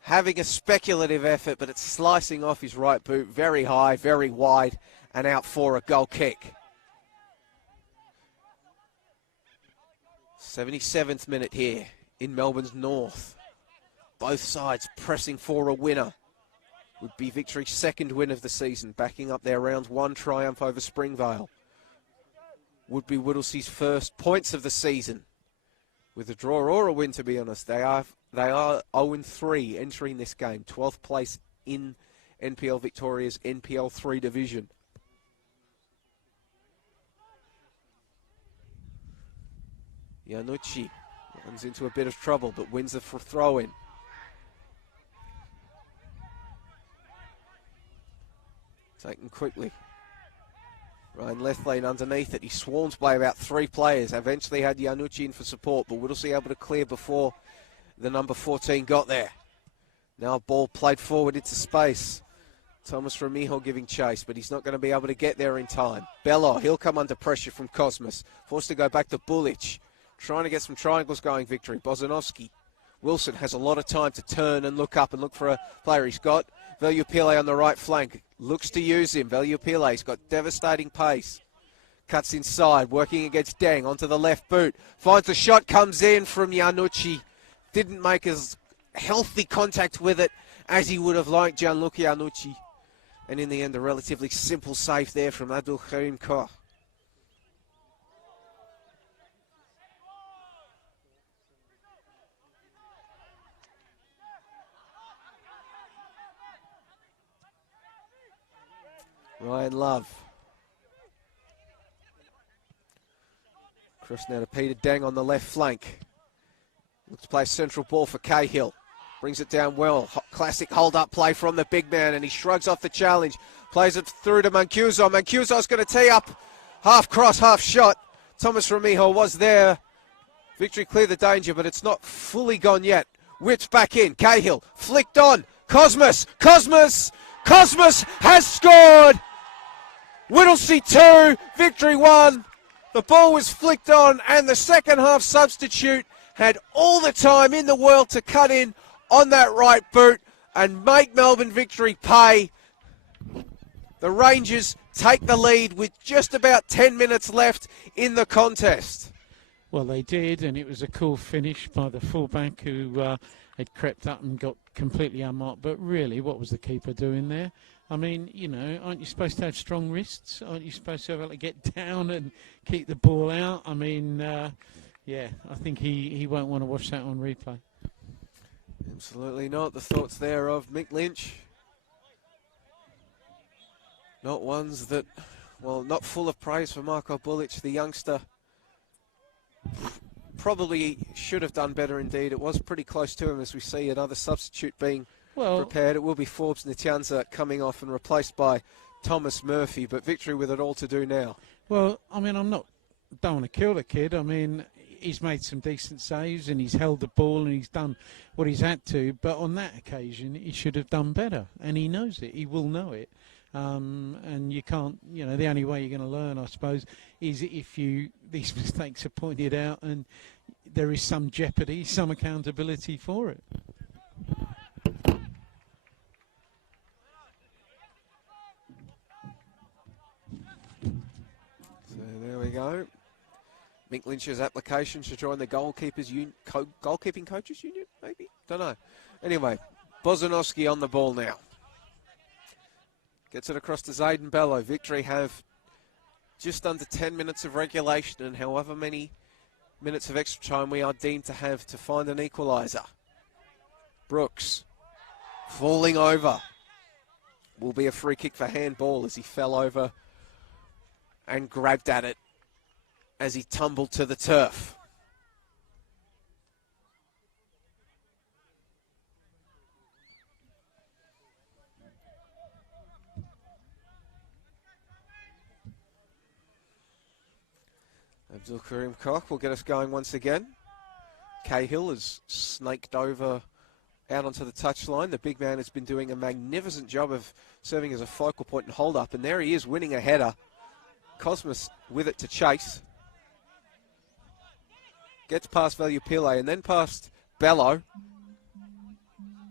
having a speculative effort, but it's slicing off his right boot very high, very wide, and out for a goal kick. 77th minute here in Melbourne's north. Both sides pressing for a winner. Would be Victory's second win of the season, backing up their round one triumph over Springvale. Would be Whittlesea's first points of the season. With a draw or a win, to be honest, they are 0-3 entering this game. 12th place in NPL Victoria's NPL3 division. Iannucci runs into a bit of trouble, but wins the throw-in. Taken quickly. Ryan Lethlean underneath it. He swarms by about 3 players. Eventually had Iannucci in for support, but Whittlesea able to clear before the number 14 got there. Now a ball played forward into space. Thomas Ramijo giving chase, but he's not going to be able to get there in time. Bello, he'll come under pressure from Cosmos. Forced to go back to Bulic. Trying to get some triangles going, Victory. Bozanovsky. Wilson has a lot of time to turn and look up and look for a player. He's got Veliupille on the right flank. Looks to use him. Veliupille's got devastating pace. Cuts inside, working against Deng onto the left boot. Finds the shot, comes in from Iannucci. Didn't make as healthy contact with it as he would have liked, Gianluca Iannucci. And in the end, a relatively simple save there from Abdul Karim Koch. Ryan Love. Cross now to Peter Deng on the left flank. Looks to play central ball for Cahill. Brings it down well. Classic hold-up play from the big man, and he shrugs off the challenge. Plays it through to Mancuso. Mancuso's going to tee up. Half cross, half shot. Thomas Ramijo was there. Victory cleared the danger, but it's not fully gone yet. Whips back in. Cahill flicked on. Cosmos has scored! Whittlesea 2, Victory 1. The ball was flicked on, and the second half substitute had all the time in the world to cut in on that right boot and make Melbourne Victory pay. The Rangers take the lead with just about 10 minutes left in the contest. Well, they did, and it was a cool finish by the fullback who had crept up and got completely unmarked. But really, what was the keeper doing there? I mean, you know, aren't you supposed to have strong wrists? Aren't you supposed to be able to get down and keep the ball out? I mean, yeah, I think he won't want to watch that on replay. Absolutely not. The thoughts there of Mick Lynch. Not ones that, well, not full of praise for Marko Bulic, the youngster. probably should have done better indeed. It was pretty close to him, as we see another substitute being Well, prepared. It will be Forbes Ntianza coming off and replaced by Thomas Murphy, but Victory with it all to do now. well, I mean, don't want to kill the kid. I mean, he's made some decent saves and he's held the ball and he's done what he's had to. But on that occasion, he should have done better, and he knows it. He will know it. And you can't, the only way you're going to learn, I suppose, is if these mistakes are pointed out and there is some jeopardy, some accountability for it. So there we go. Mick Lynch's application to join the goalkeeping coaches union, maybe? Don't know. Anyway, Bozanowski on the ball now. Gets it across to Zayden Bello. Victory have just under 10 minutes of regulation and however many minutes of extra time we are deemed to have to find an equaliser. Brooks falling over. Will be a free kick for handball as he fell over and grabbed at it as he tumbled to the turf. Abdul Karim Koch will get us going once again. Cahill has snaked over out onto the touchline. The big man has been doing a magnificent job of serving as a focal point and hold up. And there he is winning a header. Cosmas with it to chase. Gets past Valupile and then past Bello.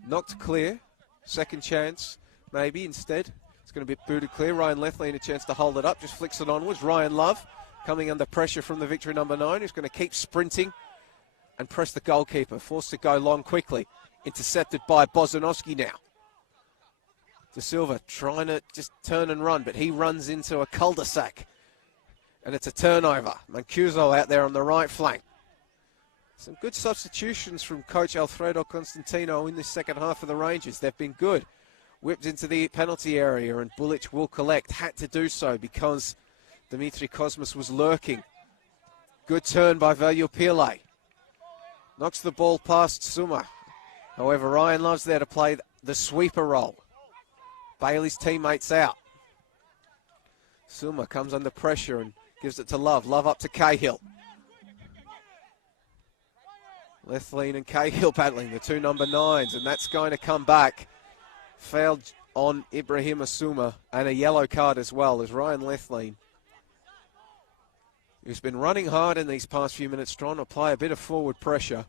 Knocked clear. Second chance, maybe instead. It's going to be booted clear. Ryan Lethlean a chance to hold it up. Just flicks it onwards. Ryan Love coming under pressure from the Victory number 9, who's going to keep sprinting and press the goalkeeper. Forced to go long quickly. Intercepted by Bozanowski now. De Silva trying to just turn and run, but he runs into a cul-de-sac. And it's a turnover. Mancuso out there on the right flank. Some good substitutions from coach Alfredo Constantino in the second half of the Rangers. They've been good. Whipped into the penalty area and Bulic will collect. Had to do so because Dimitri Cosmas was lurking. Good turn by Valupile. Knocks the ball past Suma. However, Ryan Love's there to play the sweeper role. Bailey's teammates out. Suma comes under pressure and gives it to Love. Love up to Cahill. Lethlean and Cahill battling, the two number 9s, and that's going to come back. Fouled on Ibrahim Asuma, and a yellow card as well as Ryan Lethlean, who's been running hard in these past few minutes, trying to apply a bit of forward pressure.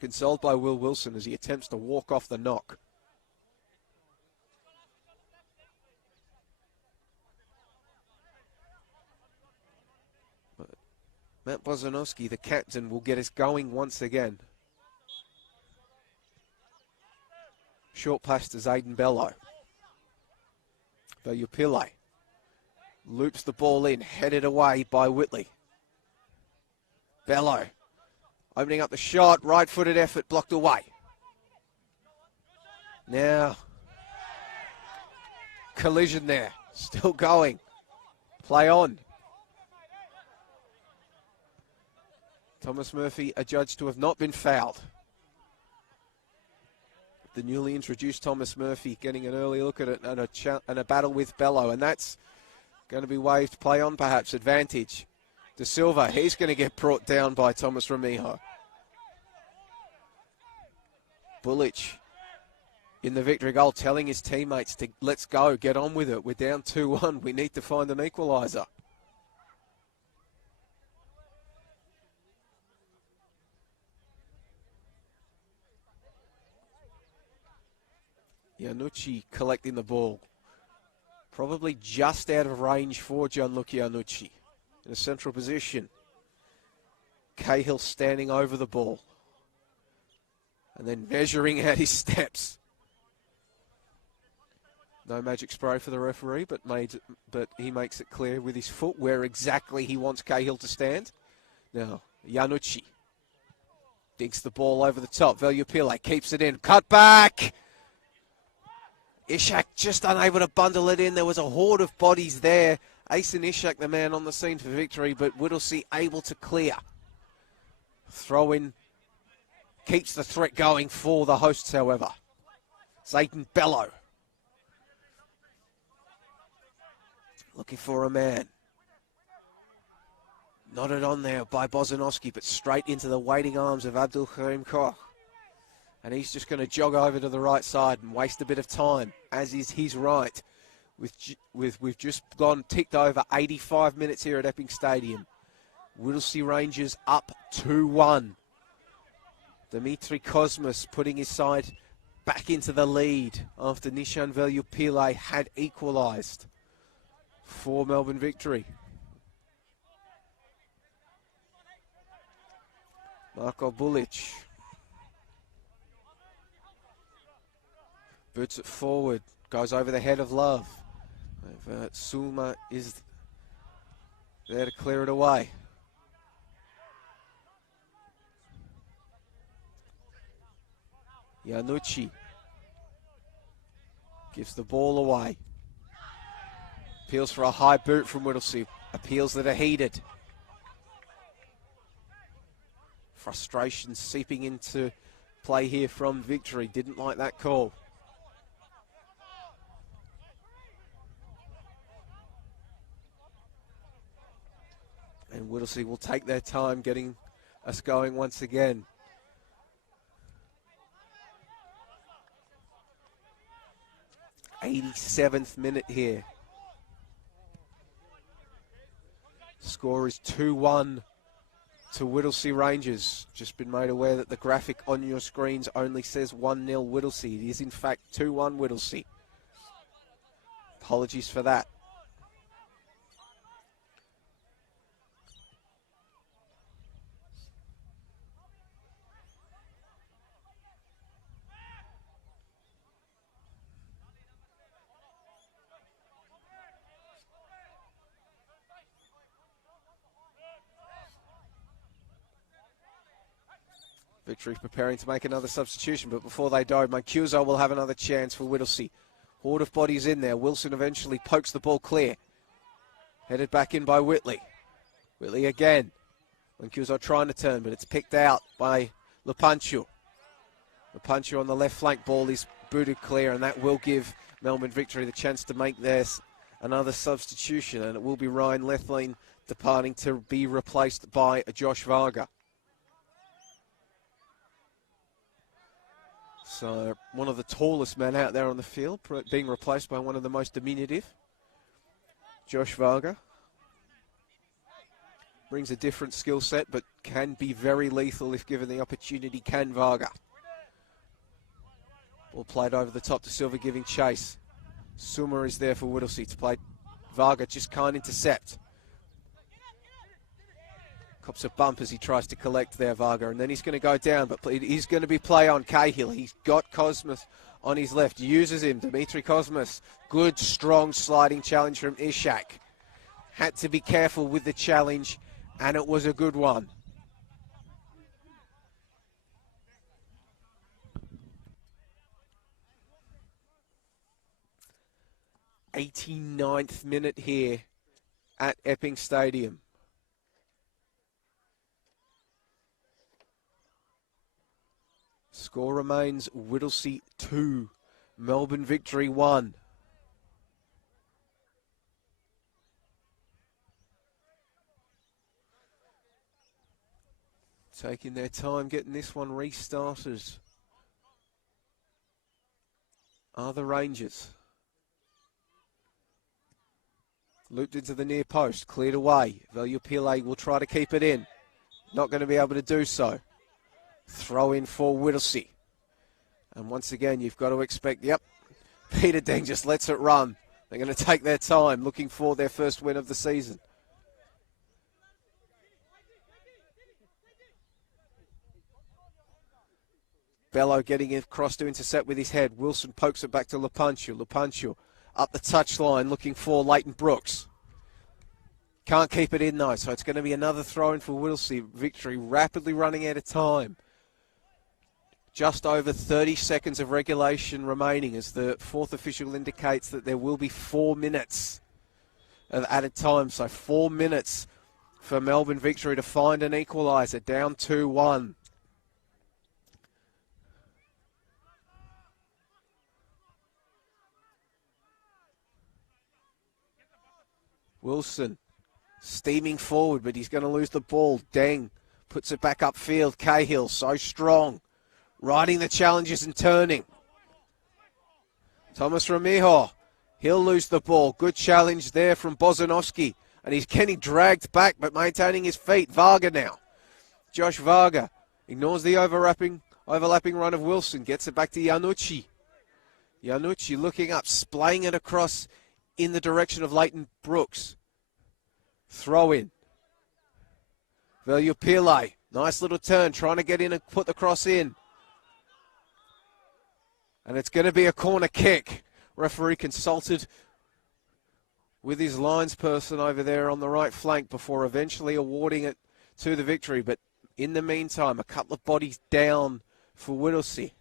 Consoled by Will Wilson as he attempts to walk off the knock. But Matt Bozanowski, the captain, will get us going once again. Short pass to Zayden Bello. Valupile loops the ball in, headed away by Whitley. Bello opening up the shot, right-footed effort, blocked away. Now, collision there, still going. Play on. Thomas Murphy adjudged to have not been fouled. The newly introduced Thomas Murphy getting an early look at it and a battle with Bello, and that's going to be waved. Play on perhaps, advantage. De Silva, he's going to get brought down by Thomas Ramijo. Bulic in the Victory goal telling his teammates to let's go, get on with it. We're down 2-1. We need to find an equaliser. Iannucci collecting the ball. Probably just out of range for Gianluca Iannucci. In a central position. Cahill standing over the ball. And then measuring out his steps. No magic spray for the referee, but he makes it clear with his foot where exactly he wants Cahill to stand. Now, Iannucci dinks the ball over the top. Valupile keeps it in. Cut back! Ishak just unable to bundle it in. There was a horde of bodies there. Asen Ishak, the man on the scene for Victory, but Whittlesea able to clear. Throw in keeps the threat going for the hosts, however. Zayden Bello. Looking for a man. Nodded on there by Bozanovsky, but straight into the waiting arms of Abdul Karim Koch. And he's just going to jog over to the right side and waste a bit of time, as is his right. We've just ticked over 85 minutes here at Epping Stadium. Whittlesea Rangers up 2-1. Dimitri Kosmas putting his side back into the lead after Nishan Veljupile had equalised for Melbourne Victory. Marko Bulic boots it forward, goes over the head of Love. Sulma is there to clear it away. Yanucci gives the ball away. Appeals for a high boot from Whittlesea. Appeals that are heated. Frustration seeping into play here from Victory. Didn't like that call. And Whittlesea will take their time getting us going once again. '87th minute here. Score is 2-1 to Whittlesea Rangers. Just been made aware that the graphic on your screens only says 1-0 Whittlesea. It is in fact 2-1 Whittlesea. Apologies for that. Victory preparing to make another substitution, but before they do, Mancuso will have another chance for Whittlesea. Horde of bodies in there. Wilson eventually pokes the ball clear. Headed back in by Whitley. Whitley again. Mancuso trying to turn, but it's picked out by Lepancho. Lepancho on the left flank. Ball is booted clear, and that will give Melbourne Victory the chance to make theirs another substitution, and it will be Ryan Lethlean departing to be replaced by Josh Varga. So one of the tallest men out there on the field, being replaced by one of the most diminutive. Josh Varga brings a different skill set, but can be very lethal if given the opportunity. Can Varga. Ball played over the top to Silva, giving chase. Suma is there for Whittlesea to play. Varga just can't intercept. Cops a bump as he tries to collect there, Varga, and then he's going to go down, but it is going to be play on Cahill. He's got Cosmas on his left, uses him, Dimitri Cosmas. Good, strong sliding challenge from Ishak. Had to be careful with the challenge, and it was a good one. '89th minute here at Epping Stadium. Score remains Whittlesea 2, Melbourne Victory 1. Taking their time getting this one restarted are the Rangers. Looped into the near post, cleared away. Veljupile will try to keep it in. Not going to be able to do so. Throw in for Whittlesea. And once again, you've got to expect, Peter Deng just lets it run. They're going to take their time, looking for their first win of the season. Bello getting across to intercept with his head. Wilson pokes it back to Lepancho. Lepancho up the touchline, looking for Leighton Brooks. Can't keep it in, though, so it's going to be another throw-in for Whittlesea. Victory rapidly running out of time. Just over 30 seconds of regulation remaining as the fourth official indicates that there will be 4 minutes of added time. So 4 minutes for Melbourne Victory to find an equaliser, down 2-1. Wilson steaming forward, but he's going to lose the ball. Deng puts it back upfield. Cahill, so strong, riding the challenges and turning. Thomas Ramijo, he'll lose the ball. Good challenge there from Bozanovsky, and he's getting dragged back, but maintaining his feet. Varga now. Josh Varga ignores the overlapping run of Wilson, gets it back to Iannucci. Iannucci looking up, splaying it across in the direction of Leighton Brooks. Throw in. Veljupile, nice little turn, trying to get in and put the cross in. And it's going to be a corner kick. Referee consulted with his lines person over there on the right flank before eventually awarding it to the Victory. But in the meantime, a couple of bodies down for Whittlesea.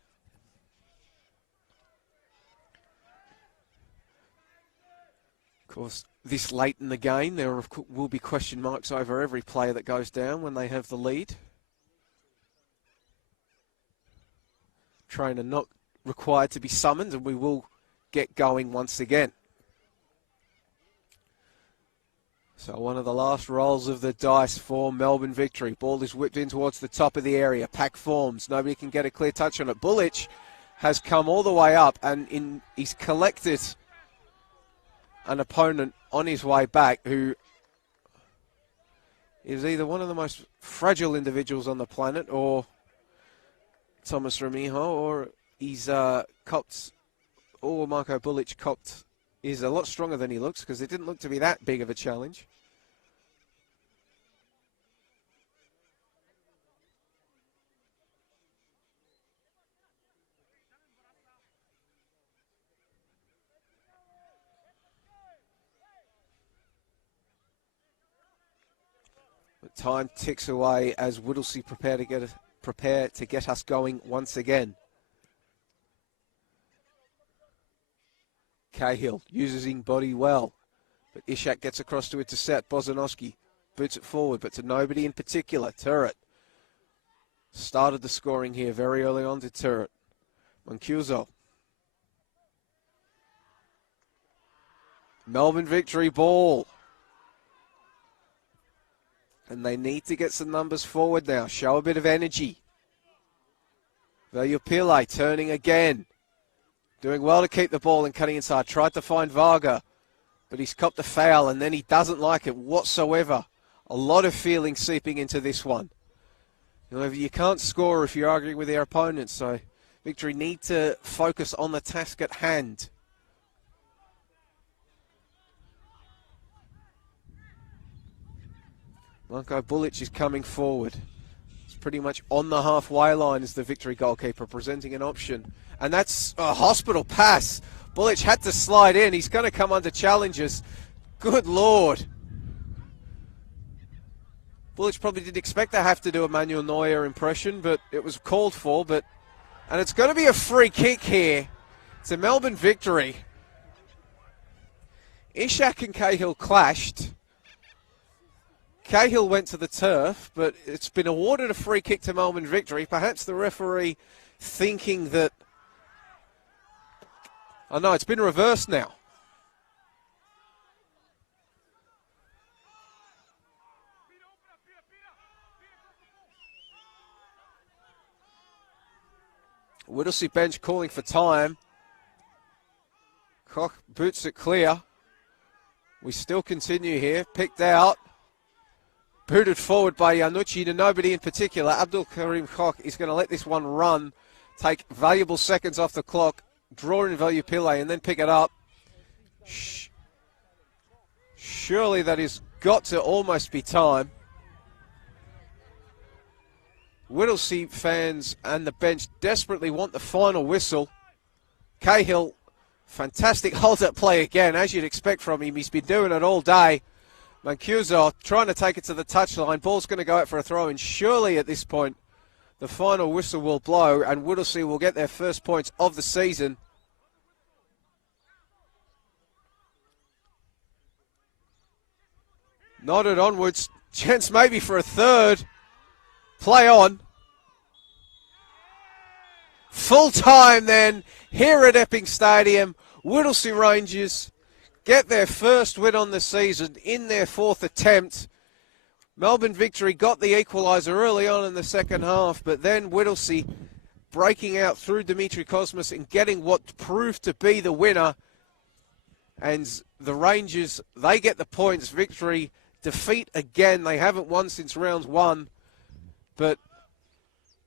Of course, this late in the game, there will be question marks over every player that goes down when they have the lead. Trainer not required to be summoned, and we will get going once again. So one of the last rolls of the dice for Melbourne Victory. Ball is whipped in towards the top of the area. Pack forms. Nobody can get a clear touch on it. Bullich has come all the way up, and he's collected an opponent on his way back who is either one of the most fragile individuals on the planet, or Thomas Ramijo, or he's copped, or Marko Bullich copped, is a lot stronger than he looks, because it didn't look to be that big of a challenge. But time ticks away as Whittlesea prepare to get us going once again. Cahill uses his body well, but Ishak gets across to intercept. Bozanovsky boots it forward, but to nobody in particular. Turret started the scoring here very early on to Turret. Mancuso. Melbourne Victory ball. And they need to get some numbers forward now. Show a bit of energy. Veljupile turning again. Doing well to keep the ball and cutting inside. Tried to find Varga, but he's copped a foul, and then he doesn't like it whatsoever. A lot of feeling seeping into this one. You can't score if you're arguing with their opponents, so Victory need to focus on the task at hand. Marko Bullich is coming forward. It's pretty much on the halfway line as the Victory goalkeeper, presenting an option. And that's a hospital pass. Bullich had to slide in. He's going to come under challenges. Good Lord. Bullich probably didn't expect to have to do a Manuel Neuer impression, but it was called for. And it's going to be a free kick here. It's a Melbourne Victory. Ishak and Cahill clashed. Cahill went to the turf, but it's been awarded a free kick to Melbourne Victory. Perhaps the referee thinking that... Oh no, it's been reversed now. Whittlesea bench calling for time. Koch boots it clear. We still continue here. Picked out. Booted forward by Iannucci to nobody in particular. Abdul Karim Koch is going to let this one run. Take valuable seconds off the clock. Draw in Veljupile and then pick it up. Surely that has got to almost be time. Whittlesea fans and the bench desperately want the final whistle. Cahill, fantastic hold-up play again, as you'd expect from him. He's been doing it all day. Mancuso trying to take it to the touchline. Ball's going to go out for a throw, and surely at this point the final whistle will blow and Whittlesea will get their first points of the season. Nodded onwards Chance maybe for a third. Play on. Full time then here at Epping Stadium. Whittlesea Rangers get their first win on the season in their 4th attempt. Melbourne Victory got the equaliser early on in the second half, but then Whittlesea breaking out through Dimitri Cosmas and getting what proved to be the winner. And the Rangers, they get the points. Victory defeat again. They haven't won since round 1, but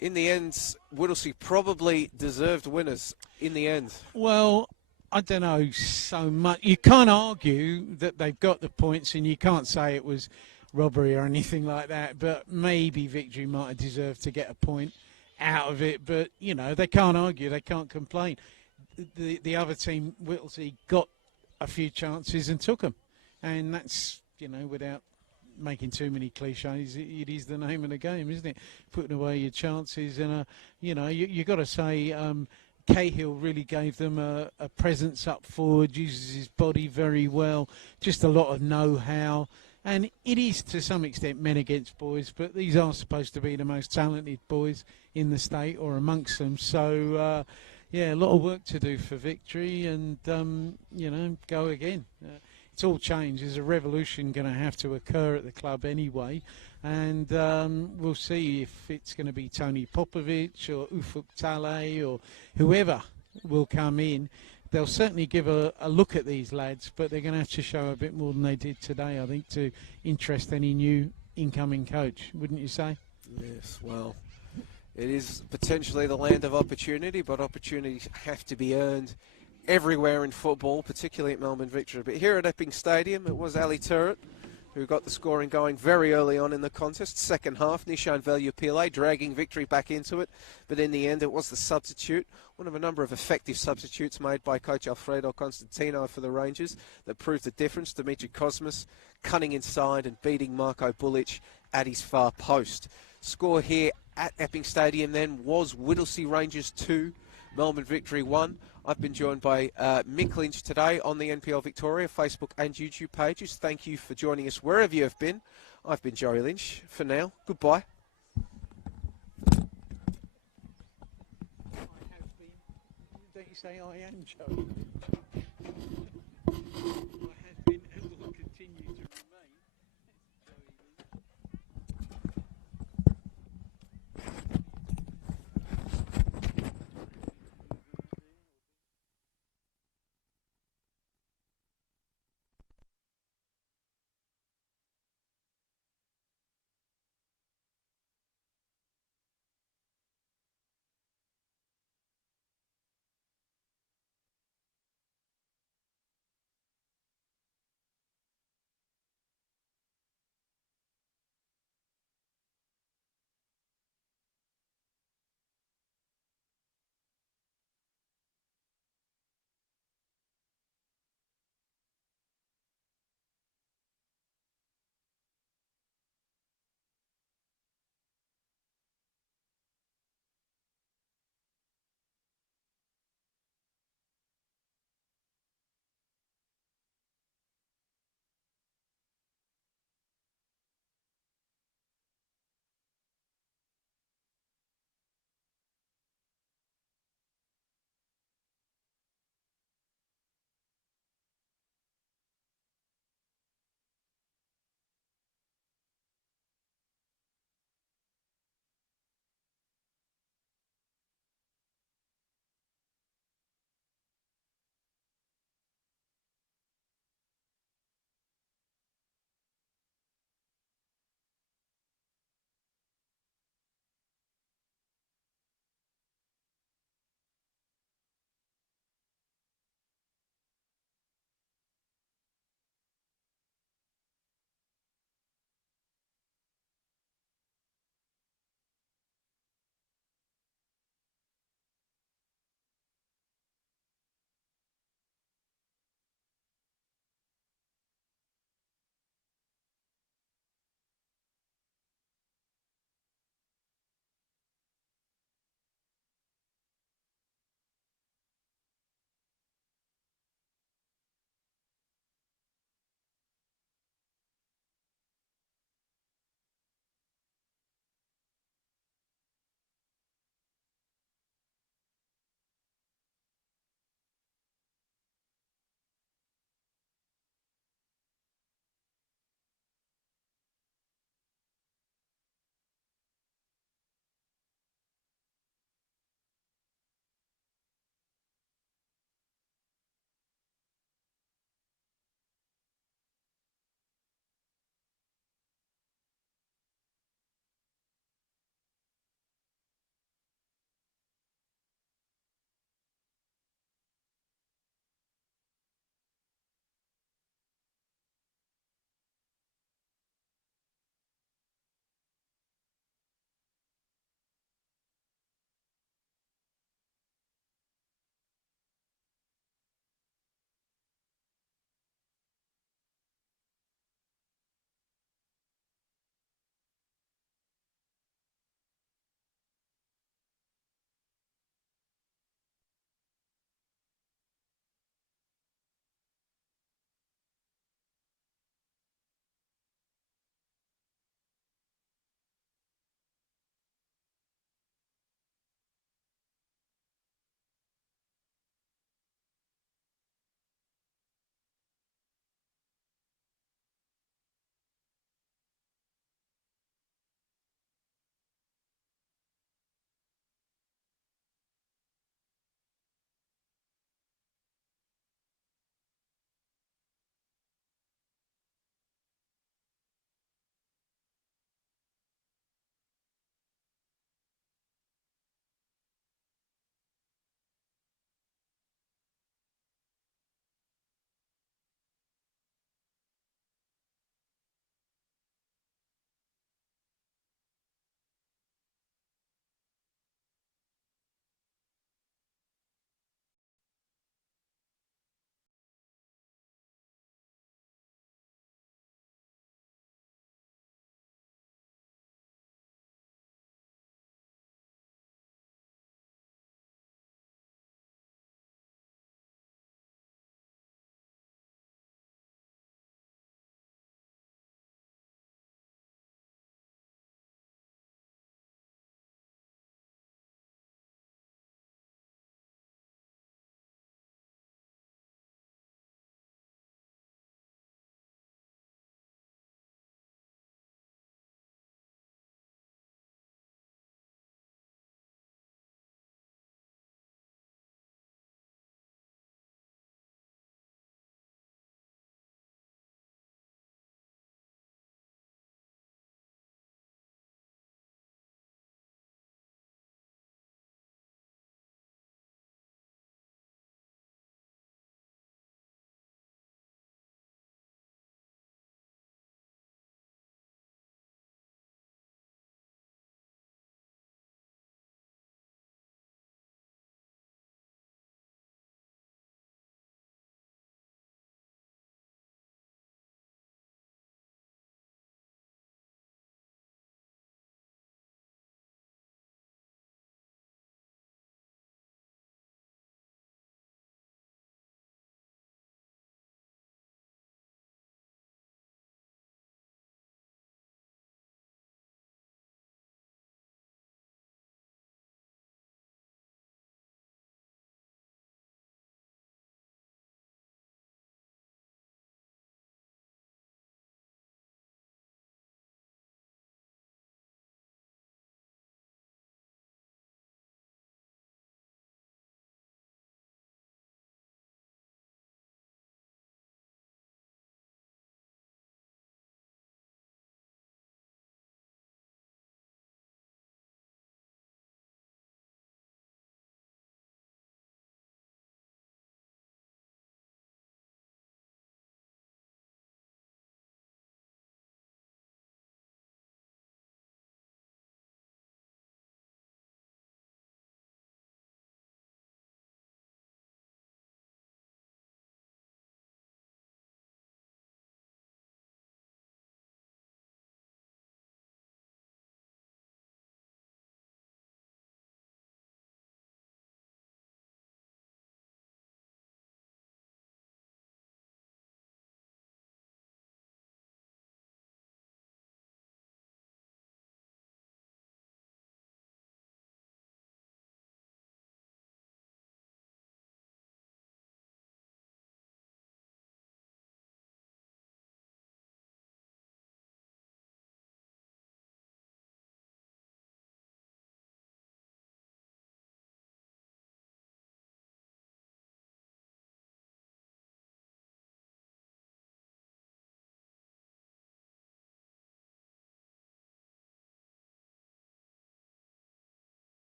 in the end, Whittlesea probably deserved winners in the end. Well, I don't know so much. You can't argue that they've got the points, and you can't say it was robbery or anything like that, but maybe Victory might have deserved to get a point out of it. But, you know, they can't argue, they can't complain. The other team, Whittlesea, got a few chances and took them. And that's, you know, without making too many cliches, it is the name of the game, isn't it? Putting away your chances. And, you know, you got to say Cahill really gave them a presence up forward, uses his body very well, just a lot of know-how. And it is, to some extent, men against boys, but these are supposed to be the most talented boys in the state or amongst them. So, yeah, a lot of work to do for Victory and, you know, go again. It's all changed. There's a revolution going to have to occur at the club anyway. And we'll see if it's going to be Tony Popovic or Ufuk Talay or whoever will come in. They'll certainly give a look at these lads, but they're going to have to show a bit more than they did today, I think, to interest any new incoming coach, wouldn't you say? Yes, well, it is potentially the land of opportunity, but opportunities have to be earned everywhere in football, particularly at Melbourne Victory. But here at Epping Stadium, it was Ali Turret who got the scoring going very early on in the contest. Second half, Nishan Valiupile dragging Victory back into it. But in the end, it was the substitute, one of a number of effective substitutes made by coach Alfredo Constantino for the Rangers that proved the difference. Dimitri Cosmas cutting inside and beating Marko Bulic at his far post. Score here at Epping Stadium then was Whittlesea Rangers 2, Melbourne Victory 1. I've been joined by Mick Lynch today on the NPL Victoria Facebook and YouTube pages. Thank you for joining us wherever you have been. I've been Joey Lynch. For now, goodbye. I have been. Don't you say I am, Joe?